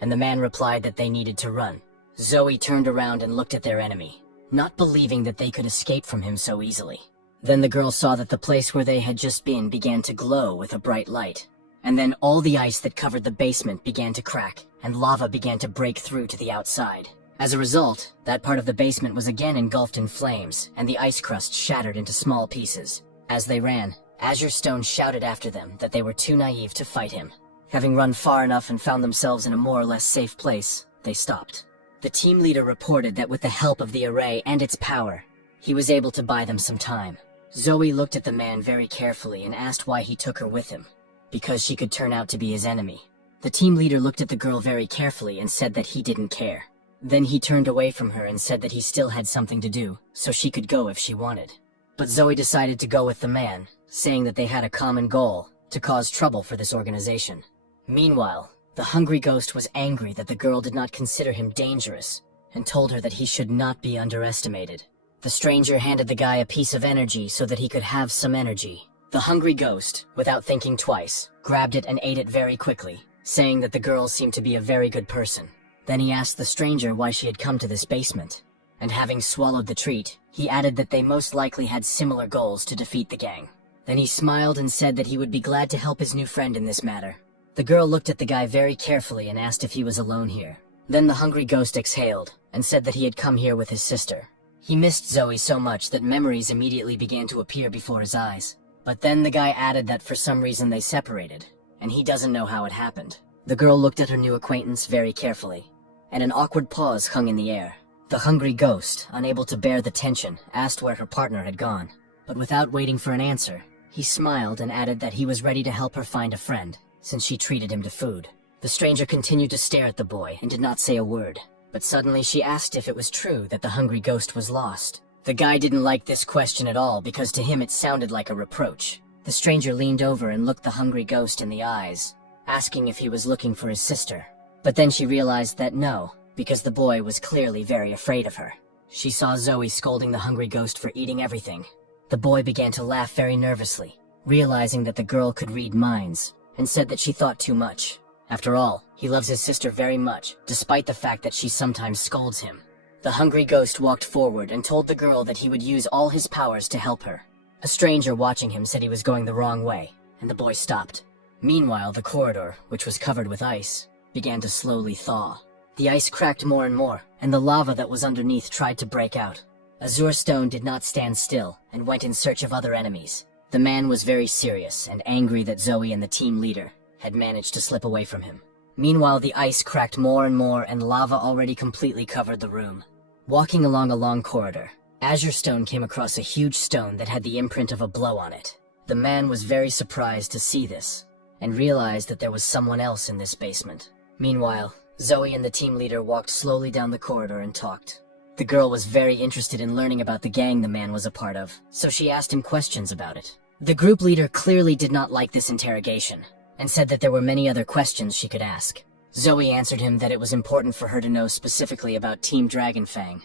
and the man replied that they needed to run. Zoe turned around and looked at their enemy, not believing that they could escape from him so easily. Then the girl saw that the place where they had just been began to glow with a bright light, and then all the ice that covered the basement began to crack, and lava began to break through to the outside. As a result, that part of the basement was again engulfed in flames, and the ice crust shattered into small pieces. As they ran, Azure Stone shouted after them that they were too naive to fight him. Having run far enough and found themselves in a more or less safe place, they stopped. The team leader reported that with the help of the array and its power, he was able to buy them some time. Zoe looked at the man very carefully and asked why he took her with him. Because she could turn out to be his enemy. The team leader looked at the girl very carefully and said that he didn't care. Then he turned away from her and said that he still had something to do, so she could go if she wanted. But Zoe decided to go with the man, saying that they had a common goal, to cause trouble for this organization. Meanwhile, the hungry ghost was angry that the girl did not consider him dangerous and told her that he should not be underestimated. The stranger handed the guy a piece of energy so that he could have some energy. The hungry ghost, without thinking twice, grabbed it and ate it very quickly, saying that the girl seemed to be a very good person. Then he asked the stranger why she had come to this basement, and having swallowed the treat, he added that they most likely had similar goals to defeat the gang. Then he smiled and said that he would be glad to help his new friend in this matter. The girl looked at the guy very carefully and asked if he was alone here. Then the hungry ghost exhaled and said that he had come here with his sister. He missed Zoe so much that memories immediately began to appear before his eyes. But then the guy added that for some reason they separated, and he doesn't know how it happened. The girl looked at her new acquaintance very carefully, and an awkward pause hung in the air. The hungry ghost, unable to bear the tension, asked where her partner had gone. But without waiting for an answer, he smiled and added that he was ready to help her find a friend, since she treated him to food. The stranger continued to stare at the boy and did not say a word, but suddenly she asked if it was true that the hungry ghost was lost. The guy didn't like this question at all because to him it sounded like a reproach. The stranger leaned over and looked the hungry ghost in the eyes, asking if he was looking for his sister. But then she realized that no, because the boy was clearly very afraid of her. She saw Zoe scolding the hungry ghost for eating everything. The boy began to laugh very nervously, realizing that the girl could read minds, and said that she thought too much. After all, he loves his sister very much, despite the fact that she sometimes scolds him. The hungry ghost walked forward and told the girl that he would use all his powers to help her. A stranger watching him said he was going the wrong way, and the boy stopped. Meanwhile, the corridor, which was covered with ice, began to slowly thaw. The ice cracked more and more, and the lava that was underneath tried to break out. Azure Stone did not stand still and went in search of other enemies. The man was very serious and angry that Zoe and the team leader had managed to slip away from him. Meanwhile, the ice cracked more and more and lava already completely covered the room. Walking along a long corridor, Azure Stone came across a huge stone that had the imprint of a blow on it. The man was very surprised to see this, and realized that there was someone else in this basement. Meanwhile, Zoe and the team leader walked slowly down the corridor and talked. The girl was very interested in learning about the gang the man was a part of, so she asked him questions about it. The group leader clearly did not like this interrogation, and said that there were many other questions she could ask. Zoe answered him that it was important for her to know specifically about Team Dragonfang.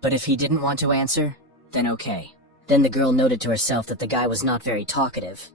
But if he didn't want to answer, then okay. Then the girl noted to herself that the guy was not very talkative.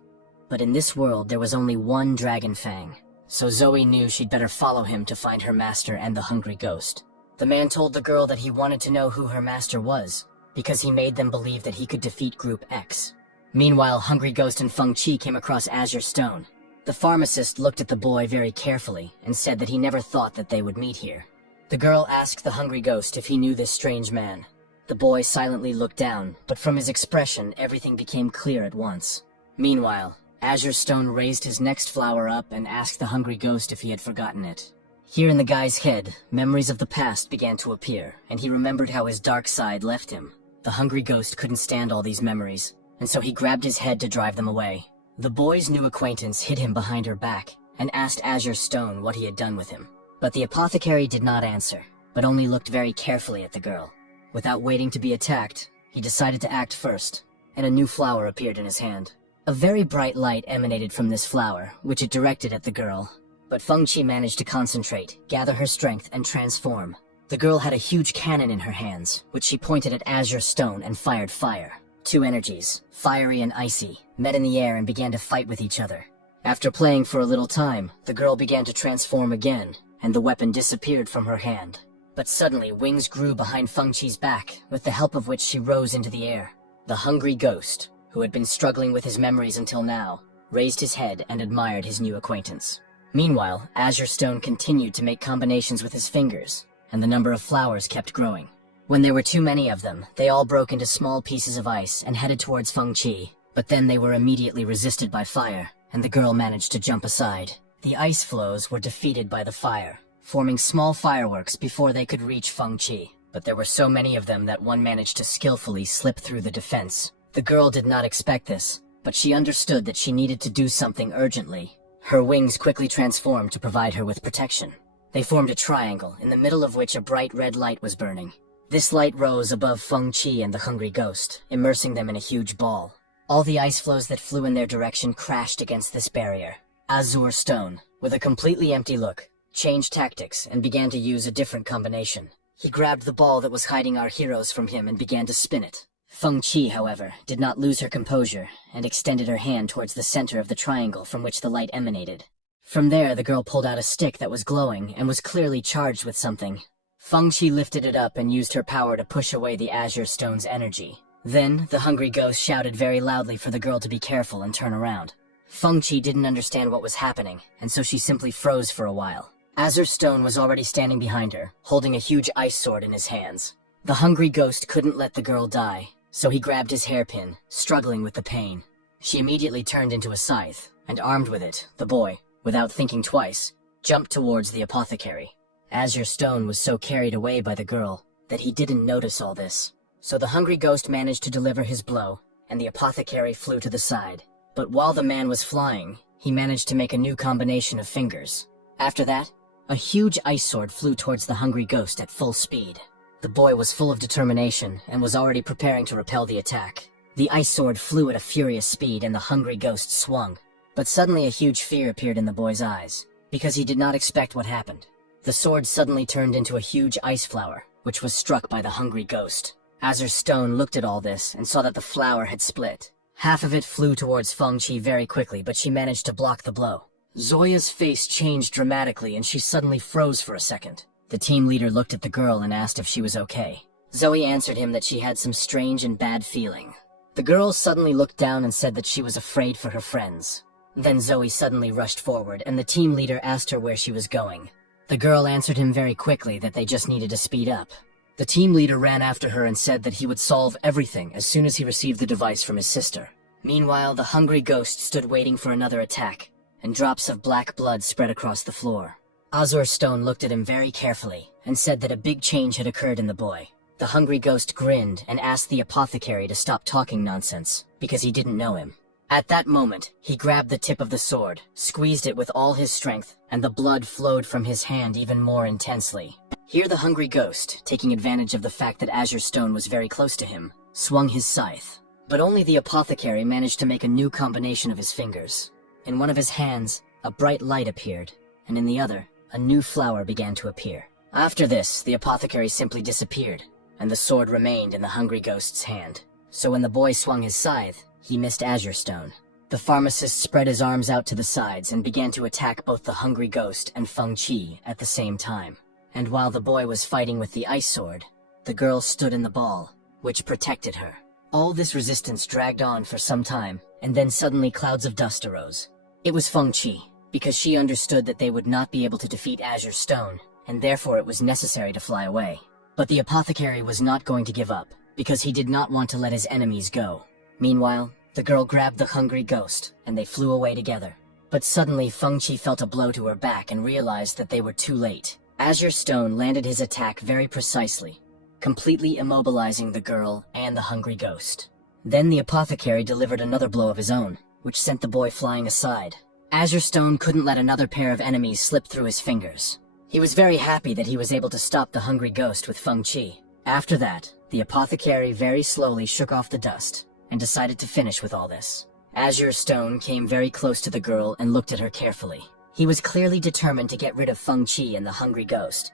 But in this world there was only one Dragonfang, so Zoe knew she'd better follow him to find her master and the hungry ghost. The man told the girl that he wanted to know who her master was, because he made them believe that he could defeat Group X. Meanwhile, Hungry Ghost and Feng Chi came across Azure Stone. The pharmacist looked at the boy very carefully and said that he never thought that they would meet here. The girl asked the hungry ghost if he knew this strange man. The boy silently looked down, but from his expression, everything became clear at once. Meanwhile, Azure Stone raised his next flower up and asked the hungry ghost if he had forgotten it. Here in the guy's head, memories of the past began to appear, and he remembered how his dark side left him. The hungry ghost couldn't stand all these memories, and so he grabbed his head to drive them away. The boy's new acquaintance hid him behind her back and asked Azure Stone what he had done with him. But the apothecary did not answer, but only looked very carefully at the girl. Without waiting to be attacked, he decided to act first, and a new flower appeared in his hand. A very bright light emanated from this flower, which it directed at the girl. But Feng Chi managed to concentrate, gather her strength, and transform. The girl had a huge cannon in her hands, which she pointed at Azure Stone and fired fire. Two energies, fiery and icy, met in the air and began to fight with each other. After playing for a little time, the girl began to transform again, and the weapon disappeared from her hand. But suddenly, wings grew behind Feng Chi's back, with the help of which she rose into the air. The hungry ghost, who had been struggling with his memories until now, raised his head and admired his new acquaintance. Meanwhile, Azure Stone continued to make combinations with his fingers, and the number of flowers kept growing. When there were too many of them, they all broke into small pieces of ice and headed towards Feng Chi, but then they were immediately resisted by fire, and the girl managed to jump aside. The ice flows were defeated by the fire, forming small fireworks before they could reach Feng Chi, but there were so many of them that one managed to skillfully slip through the defense. The girl did not expect this, but she understood that she needed to do something urgently. Her wings quickly transformed to provide her with protection. They formed a triangle, in the middle of which a bright red light was burning. This light rose above Feng Chi and the hungry ghost, immersing them in a huge ball. All the ice flows that flew in their direction crashed against this barrier. Azure Stone, with a completely empty look, changed tactics and began to use a different combination. He grabbed the ball that was hiding our heroes from him and began to spin it. Feng Qi, however, did not lose her composure and extended her hand towards the center of the triangle from which the light emanated. From there, the girl pulled out a stick that was glowing and was clearly charged with something. Feng Qi lifted it up and used her power to push away the azure stone's energy. Then, the hungry ghost shouted very loudly for the girl to be careful and turn around. Feng Qi didn't understand what was happening, and so she simply froze for a while. Azure Stone was already standing behind her, holding a huge ice sword in his hands. The hungry ghost couldn't let the girl die, so he grabbed his hairpin, struggling with the pain. She immediately turned into a scythe, and armed with it, the boy, without thinking twice, jumped towards the apothecary. Azure Stone was so carried away by the girl that he didn't notice all this. So the hungry ghost managed to deliver his blow, and the apothecary flew to the side. But while the man was flying, he managed to make a new combination of fingers. After that, a huge ice sword flew towards the hungry ghost at full speed. The boy was full of determination and was already preparing to repel the attack. The ice sword flew at a furious speed and the hungry ghost swung. But suddenly a huge fear appeared in the boy's eyes, because he did not expect what happened. The sword suddenly turned into a huge ice flower, which was struck by the hungry ghost. Azure Stone looked at all this and saw that the flower had split. Half of it flew towards Feng Qi very quickly, but she managed to block the blow. Zoya's face changed dramatically and she suddenly froze for a second. The team leader looked at the girl and asked if she was okay. Zoe answered him that she had some strange and bad feeling. The girl suddenly looked down and said that she was afraid for her friends. Then Zoe suddenly rushed forward and the team leader asked her where she was going. The girl answered him very quickly that they just needed to speed up. The team leader ran after her and said that he would solve everything as soon as he received the device from his sister. Meanwhile, the hungry ghost stood waiting for another attack, and drops of black blood spread across the floor. Azure Stone looked at him very carefully and said that a big change had occurred in the boy. The hungry ghost grinned and asked the apothecary to stop talking nonsense, because he didn't know him. At that moment, he grabbed the tip of the sword, squeezed it with all his strength, and the blood flowed from his hand even more intensely. Here the hungry ghost, taking advantage of the fact that Azure Stone was very close to him, swung his scythe. But only the apothecary managed to make a new combination of his fingers. In one of his hands, a bright light appeared, and in the other, a new flower began to appear. After this, the apothecary simply disappeared, and the sword remained in the hungry ghost's hand. So when the boy swung his scythe, he missed Azure Stone. The pharmacist spread his arms out to the sides and began to attack both the hungry ghost and Feng Qi at the same time. And while the boy was fighting with the ice sword, the girl stood in the ball, which protected her. All this resistance dragged on for some time, and then suddenly clouds of dust arose. It was Feng Qi, because she understood that they would not be able to defeat Azure Stone, and therefore it was necessary to fly away. But the apothecary was not going to give up, because he did not want to let his enemies go. Meanwhile, the girl grabbed the hungry ghost, and they flew away together. But suddenly Feng Qi felt a blow to her back and realized that they were too late. Azure Stone landed his attack very precisely, completely immobilizing the girl and the hungry ghost. Then the apothecary delivered another blow of his own, which sent the boy flying aside. Azure Stone couldn't let another pair of enemies slip through his fingers. He was very happy that he was able to stop the hungry ghost with Feng Qi. After that, the apothecary very slowly shook off the dust and decided to finish with all this. Azure Stone came very close to the girl and looked at her carefully. He was clearly determined to get rid of Feng Qi and the hungry ghost,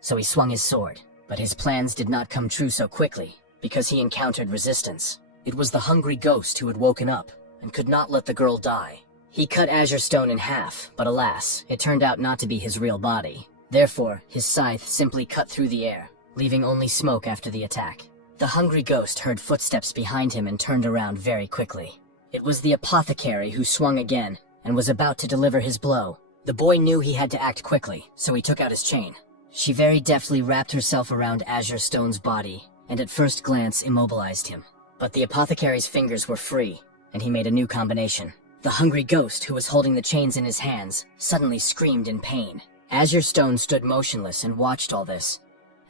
so he swung his sword. But his plans did not come true so quickly, because he encountered resistance. It was the hungry ghost who had woken up and could not let the girl die. He cut Azure Stone in half, but alas, it turned out not to be his real body. Therefore, his scythe simply cut through the air, leaving only smoke after the attack. The hungry ghost heard footsteps behind him and turned around very quickly. It was the apothecary who swung again and was about to deliver his blow. The boy knew he had to act quickly, so he took out his chain. She very deftly wrapped herself around Azure Stone's body, and at first glance immobilized him. But the apothecary's fingers were free, and he made a new combination. The hungry ghost, who was holding the chains in his hands, suddenly screamed in pain. Azure Stone stood motionless and watched all this,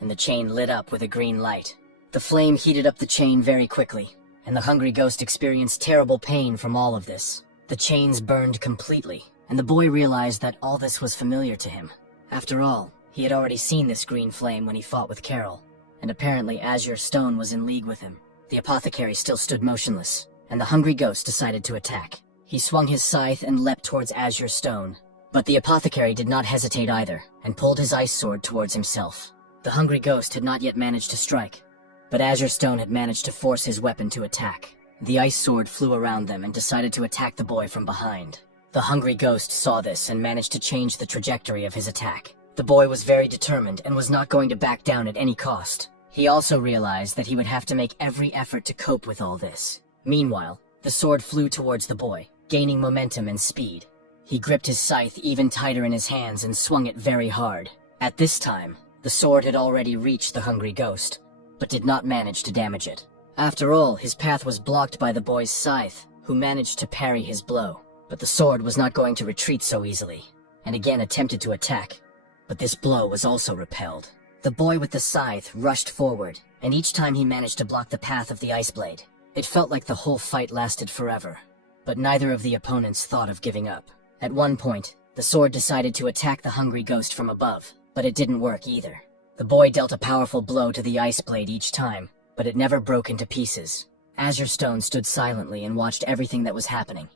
and the chain lit up with a green light. The flame heated up the chain very quickly, and the hungry ghost experienced terrible pain from all of this. The chains burned completely, and the boy realized that all this was familiar to him. After all, he had already seen this green flame when he fought with Carol, and apparently Azure Stone was in league with him. The apothecary still stood motionless, and the hungry ghost decided to attack. He swung his scythe and leapt towards Azure Stone, But the apothecary did not hesitate either, and pulled his ice sword towards himself. The hungry ghost had not yet managed to strike, but Azure Stone had managed to force his weapon to attack. The ice sword flew around them and decided to attack the boy from behind. The hungry ghost saw this and managed to change the trajectory of his attack. The boy was very determined and was not going to back down at any cost. He also realized that he would have to make every effort to cope with all this. Meanwhile, the sword flew towards the boy, gaining momentum and speed. He gripped his scythe even tighter in his hands and swung it very hard. At this time, the sword had already reached the hungry ghost, but did not manage to damage it. After all, his path was blocked by the boy's scythe, who managed to parry his blow. But the sword was not going to retreat so easily, and again attempted to attack. But this blow was also repelled. The boy with the scythe rushed forward, and each time he managed to block the path of the ice blade. It felt like the whole fight lasted forever, but neither of the opponents thought of giving up. At one point, the sword decided to attack the hungry ghost from above, but it didn't work either. The boy dealt a powerful blow to the ice blade each time, but it never broke into pieces. Azure Stone stood silently and watched everything that was happening,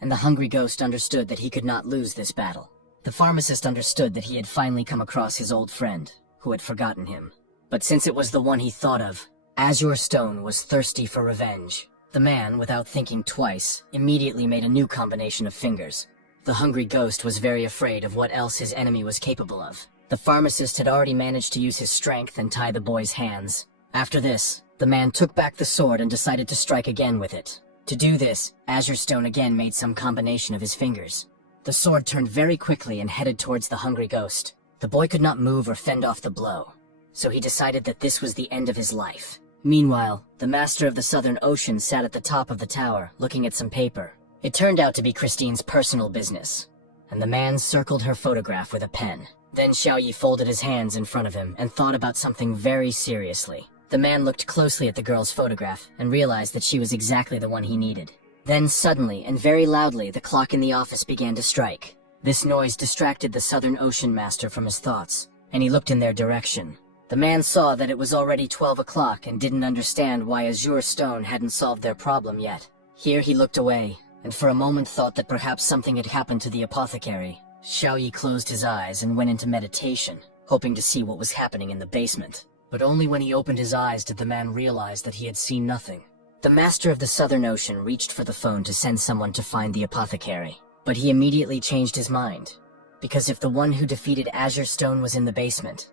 and the hungry ghost understood that he could not lose this battle. The pharmacist understood that he had finally come across his old friend, who had forgotten him. But since it was the one he thought of, Azure Stone was thirsty for revenge. The man, without thinking twice, immediately made a new combination of fingers. The hungry ghost was very afraid of what else his enemy was capable of. The pharmacist had already managed to use his strength and tie the boy's hands. After this, the man took back the sword and decided to strike again with it. To do this, Azure Stone again made some combination of his fingers. The sword turned very quickly and headed towards the hungry ghost. The boy could not move or fend off the blow, so he decided that this was the end of his life. Meanwhile, the master of the Southern Ocean sat at the top of the tower, looking at some paper. It turned out to be Christine's personal business, and the man circled her photograph with a pen. Then Xiaoyi folded his hands in front of him and thought about something very seriously. The man looked closely at the girl's photograph and realized that she was exactly the one he needed. Then suddenly and very loudly, the clock in the office began to strike. This noise distracted the Southern Ocean Master from his thoughts, and he looked in their direction. The man saw that it was already 12 o'clock and didn't understand why Azure Stone hadn't solved their problem yet. Here he looked away, and for a moment thought that perhaps something had happened to the apothecary. Xiaoyi closed his eyes and went into meditation, hoping to see what was happening in the basement. But only when he opened his eyes did the man realize that he had seen nothing. The master of the Southern Ocean reached for the phone to send someone to find the apothecary, but he immediately changed his mind, because if the one who defeated Azure Stone was in the basement,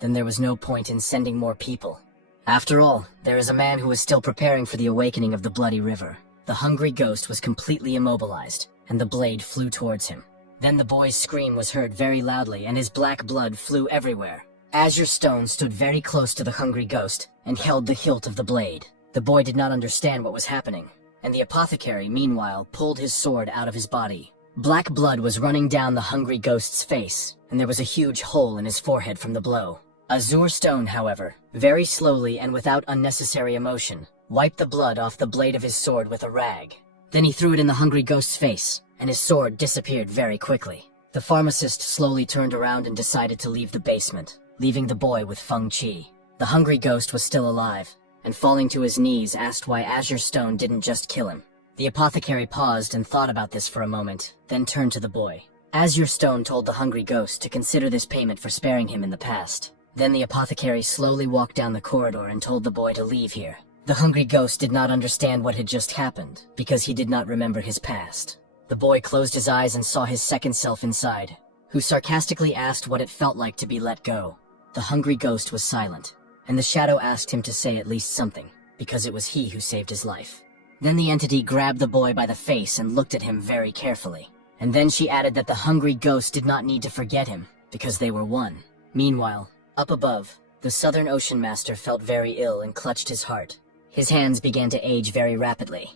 then there was no point in sending more people. After all, there is a man who is still preparing for the awakening of the Bloody River. The hungry ghost was completely immobilized, and the blade flew towards him. Then the boy's scream was heard very loudly, and his black blood flew everywhere. Azure Stone stood very close to the hungry ghost and held the hilt of the blade. The boy did not understand what was happening, and the apothecary, meanwhile, pulled his sword out of his body. Black blood was running down the hungry ghost's face, and there was a huge hole in his forehead from the blow. Azure Stone, however, very slowly and without unnecessary emotion, wiped the blood off the blade of his sword with a rag. Then he threw it in the hungry ghost's face, and his sword disappeared very quickly. The pharmacist slowly turned around and decided to leave the basement, leaving the boy with Feng Qi. The hungry ghost was still alive, and falling to his knees asked why Azure Stone didn't just kill him. The apothecary paused and thought about this for a moment, then turned to the boy. Azure Stone told the hungry ghost to consider this payment for sparing him in the past. Then the apothecary slowly walked down the corridor and told the boy to leave here. The hungry ghost did not understand what had just happened, because he did not remember his past. The boy closed his eyes and saw his second self inside, who sarcastically asked what it felt like to be let go. The hungry ghost was silent, and the shadow asked him to say at least something, because it was he who saved his life. Then the entity grabbed the boy by the face and looked at him very carefully. And then she added that the hungry ghost did not need to forget him, because they were one. Meanwhile, up above, the Southern Ocean Master felt very ill and clutched his heart. His hands began to age very rapidly,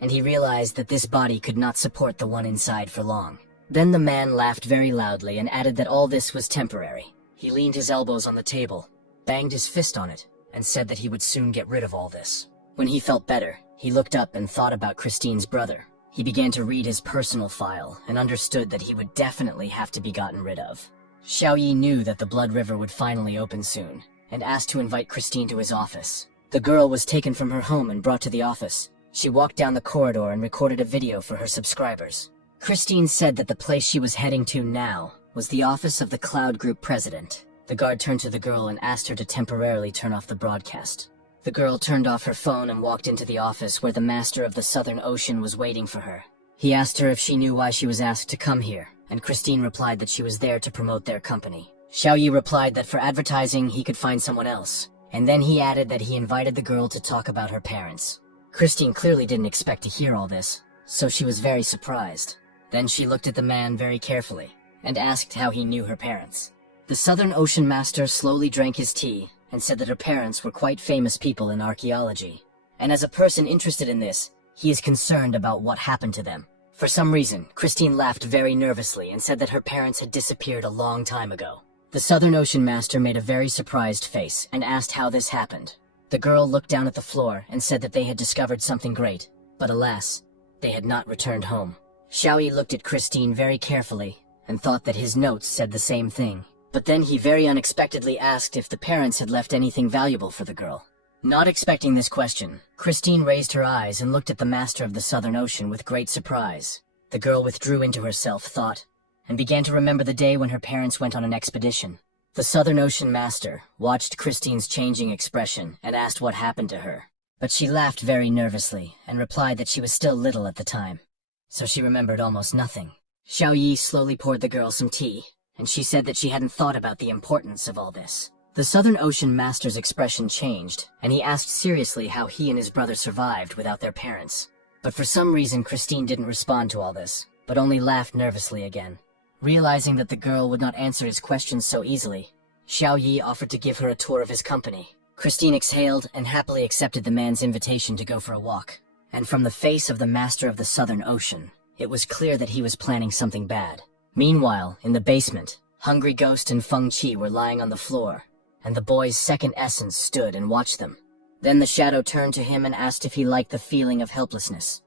and he realized that this body could not support the one inside for long. Then the man laughed very loudly and added that all this was temporary. He leaned his elbows on the table, banged his fist on it, and said that he would soon get rid of all this. When he felt better, he looked up and thought about Christine's brother. He began to read his personal file and understood that he would definitely have to be gotten rid of. Xiaoyi knew that the Blood River would finally open soon, and asked to invite Christine to his office. The girl was taken from her home and brought to the office. She walked down the corridor and recorded a video for her subscribers. Christine said that the place she was heading to now was the office of the Cloud Group president. The guard turned to the girl and asked her to temporarily turn off the broadcast. The girl turned off her phone and walked into the office where the master of the Southern Ocean was waiting for her. He asked her if she knew why she was asked to come here, and Christine replied that she was there to promote their company. Xiaoyi replied that for advertising he could find someone else, and then he added that he invited the girl to talk about her parents. Christine clearly didn't expect to hear all this, so she was very surprised. Then she looked at the man very carefully, and asked how he knew her parents. The Southern Ocean Master slowly drank his tea, and said that her parents were quite famous people in archaeology. And as a person interested in this, he is concerned about what happened to them. For some reason, Christine laughed very nervously and said that her parents had disappeared a long time ago. The Southern Ocean Master made a very surprised face and asked how this happened. The girl looked down at the floor and said that they had discovered something great, but alas, they had not returned home. Xiaoyi looked at Christine very carefully and thought that his notes said the same thing. But then he very unexpectedly asked if the parents had left anything valuable for the girl. Not expecting this question, Christine raised her eyes and looked at the master of the Southern Ocean with great surprise. The girl withdrew into herself, thought, and began to remember the day when her parents went on an expedition. The Southern Ocean Master watched Christine's changing expression and asked what happened to her. But she laughed very nervously and replied that she was still little at the time, so she remembered almost nothing. Xiaoyi slowly poured the girl some tea, and she said that she hadn't thought about the importance of all this. The Southern Ocean Master's expression changed, and he asked seriously how he and his brother survived without their parents. But for some reason Christine didn't respond to all this, but only laughed nervously again. Realizing that the girl would not answer his questions so easily, Xiaoyi offered to give her a tour of his company. Christine exhaled and happily accepted the man's invitation to go for a walk. And from the face of the Master of the Southern Ocean, it was clear that he was planning something bad. Meanwhile, in the basement, Hungry Ghost and Feng Qi were lying on the floor, and the boy's second essence stood and watched them. Then the shadow turned to him and asked if he liked the feeling of helplessness,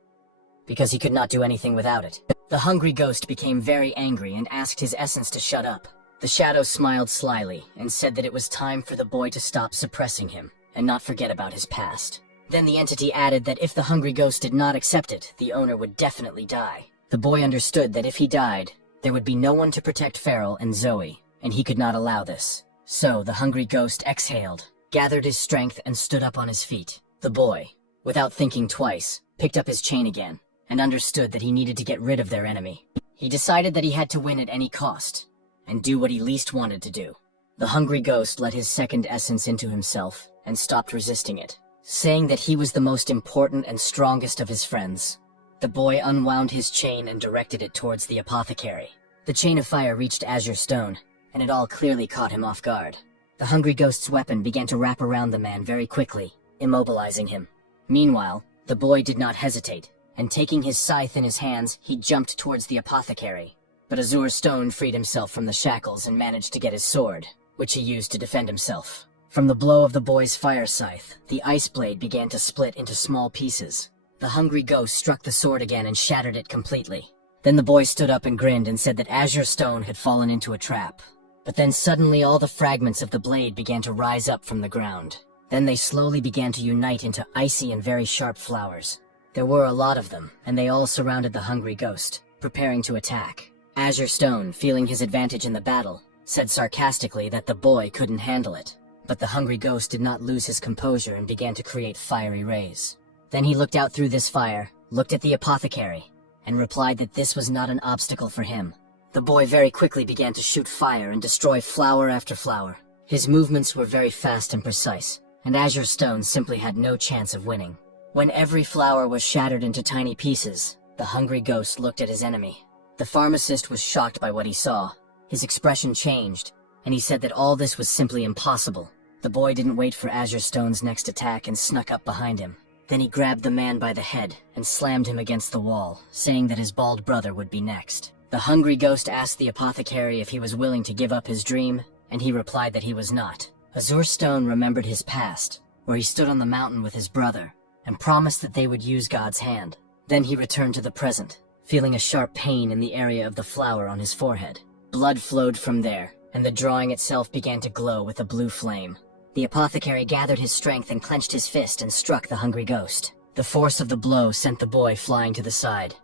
because he could not do anything without it. The Hungry Ghost became very angry and asked his essence to shut up. The shadow smiled slyly and said that it was time for the boy to stop suppressing him and not forget about his past. Then the entity added that if the Hungry Ghost did not accept it, the owner would definitely die. The boy understood that if he died, there would be no one to protect Farrell and Zoe, and he could not allow this. So the Hungry Ghost exhaled, gathered his strength, and stood up on his feet. The boy, without thinking twice, picked up his chain again, and understood that he needed to get rid of their enemy. He decided that he had to win at any cost, and do what he least wanted to do. The Hungry Ghost let his second essence into himself, and stopped resisting it, saying that he was the most important and strongest of his friends. The boy unwound his chain and directed it towards the apothecary. The chain of fire reached Azure Stone, and it all clearly caught him off guard. The Hungry Ghost's weapon began to wrap around the man very quickly, immobilizing him. Meanwhile, the boy did not hesitate, and taking his scythe in his hands, he jumped towards the apothecary. But Azure Stone freed himself from the shackles and managed to get his sword, which he used to defend himself. From the blow of the boy's fire scythe, the ice blade began to split into small pieces. The Hungry Ghost struck the sword again and shattered it completely. Then the boy stood up and grinned and said that Azure Stone had fallen into a trap. But then suddenly all the fragments of the blade began to rise up from the ground. Then they slowly began to unite into icy and very sharp flowers. There were a lot of them, and they all surrounded the Hungry Ghost, preparing to attack. Azure Stone, feeling his advantage in the battle, said sarcastically that the boy couldn't handle it. But the Hungry Ghost did not lose his composure and began to create fiery rays. Then he looked out through this fire, looked at the apothecary, and replied that this was not an obstacle for him. The boy very quickly began to shoot fire and destroy flower after flower. His movements were very fast and precise, and Azure Stone simply had no chance of winning. When every flower was shattered into tiny pieces, the Hungry Ghost looked at his enemy. The pharmacist was shocked by what he saw. His expression changed, and he said that all this was simply impossible. The boy didn't wait for Azure Stone's next attack and snuck up behind him. Then he grabbed the man by the head and slammed him against the wall, saying that his bald brother would be next. The Hungry Ghost asked the apothecary if he was willing to give up his dream, and he replied that he was not. Azure Stone remembered his past, where he stood on the mountain with his brother, and promised that they would use God's hand. Then he returned to the present, feeling a sharp pain in the area of the flower on his forehead. Blood flowed from there, and the drawing itself began to glow with a blue flame. The apothecary gathered his strength and clenched his fist and struck the Hungry Ghost. The force of the blow sent the boy flying to the side,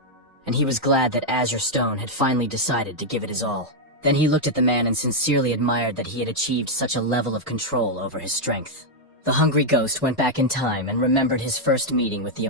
and he was glad that Azure Stone had finally decided to give it his all. Then he looked at the man and sincerely admired that he had achieved such a level of control over his strength. The hungry ghost went back in time and remembered his first meeting with the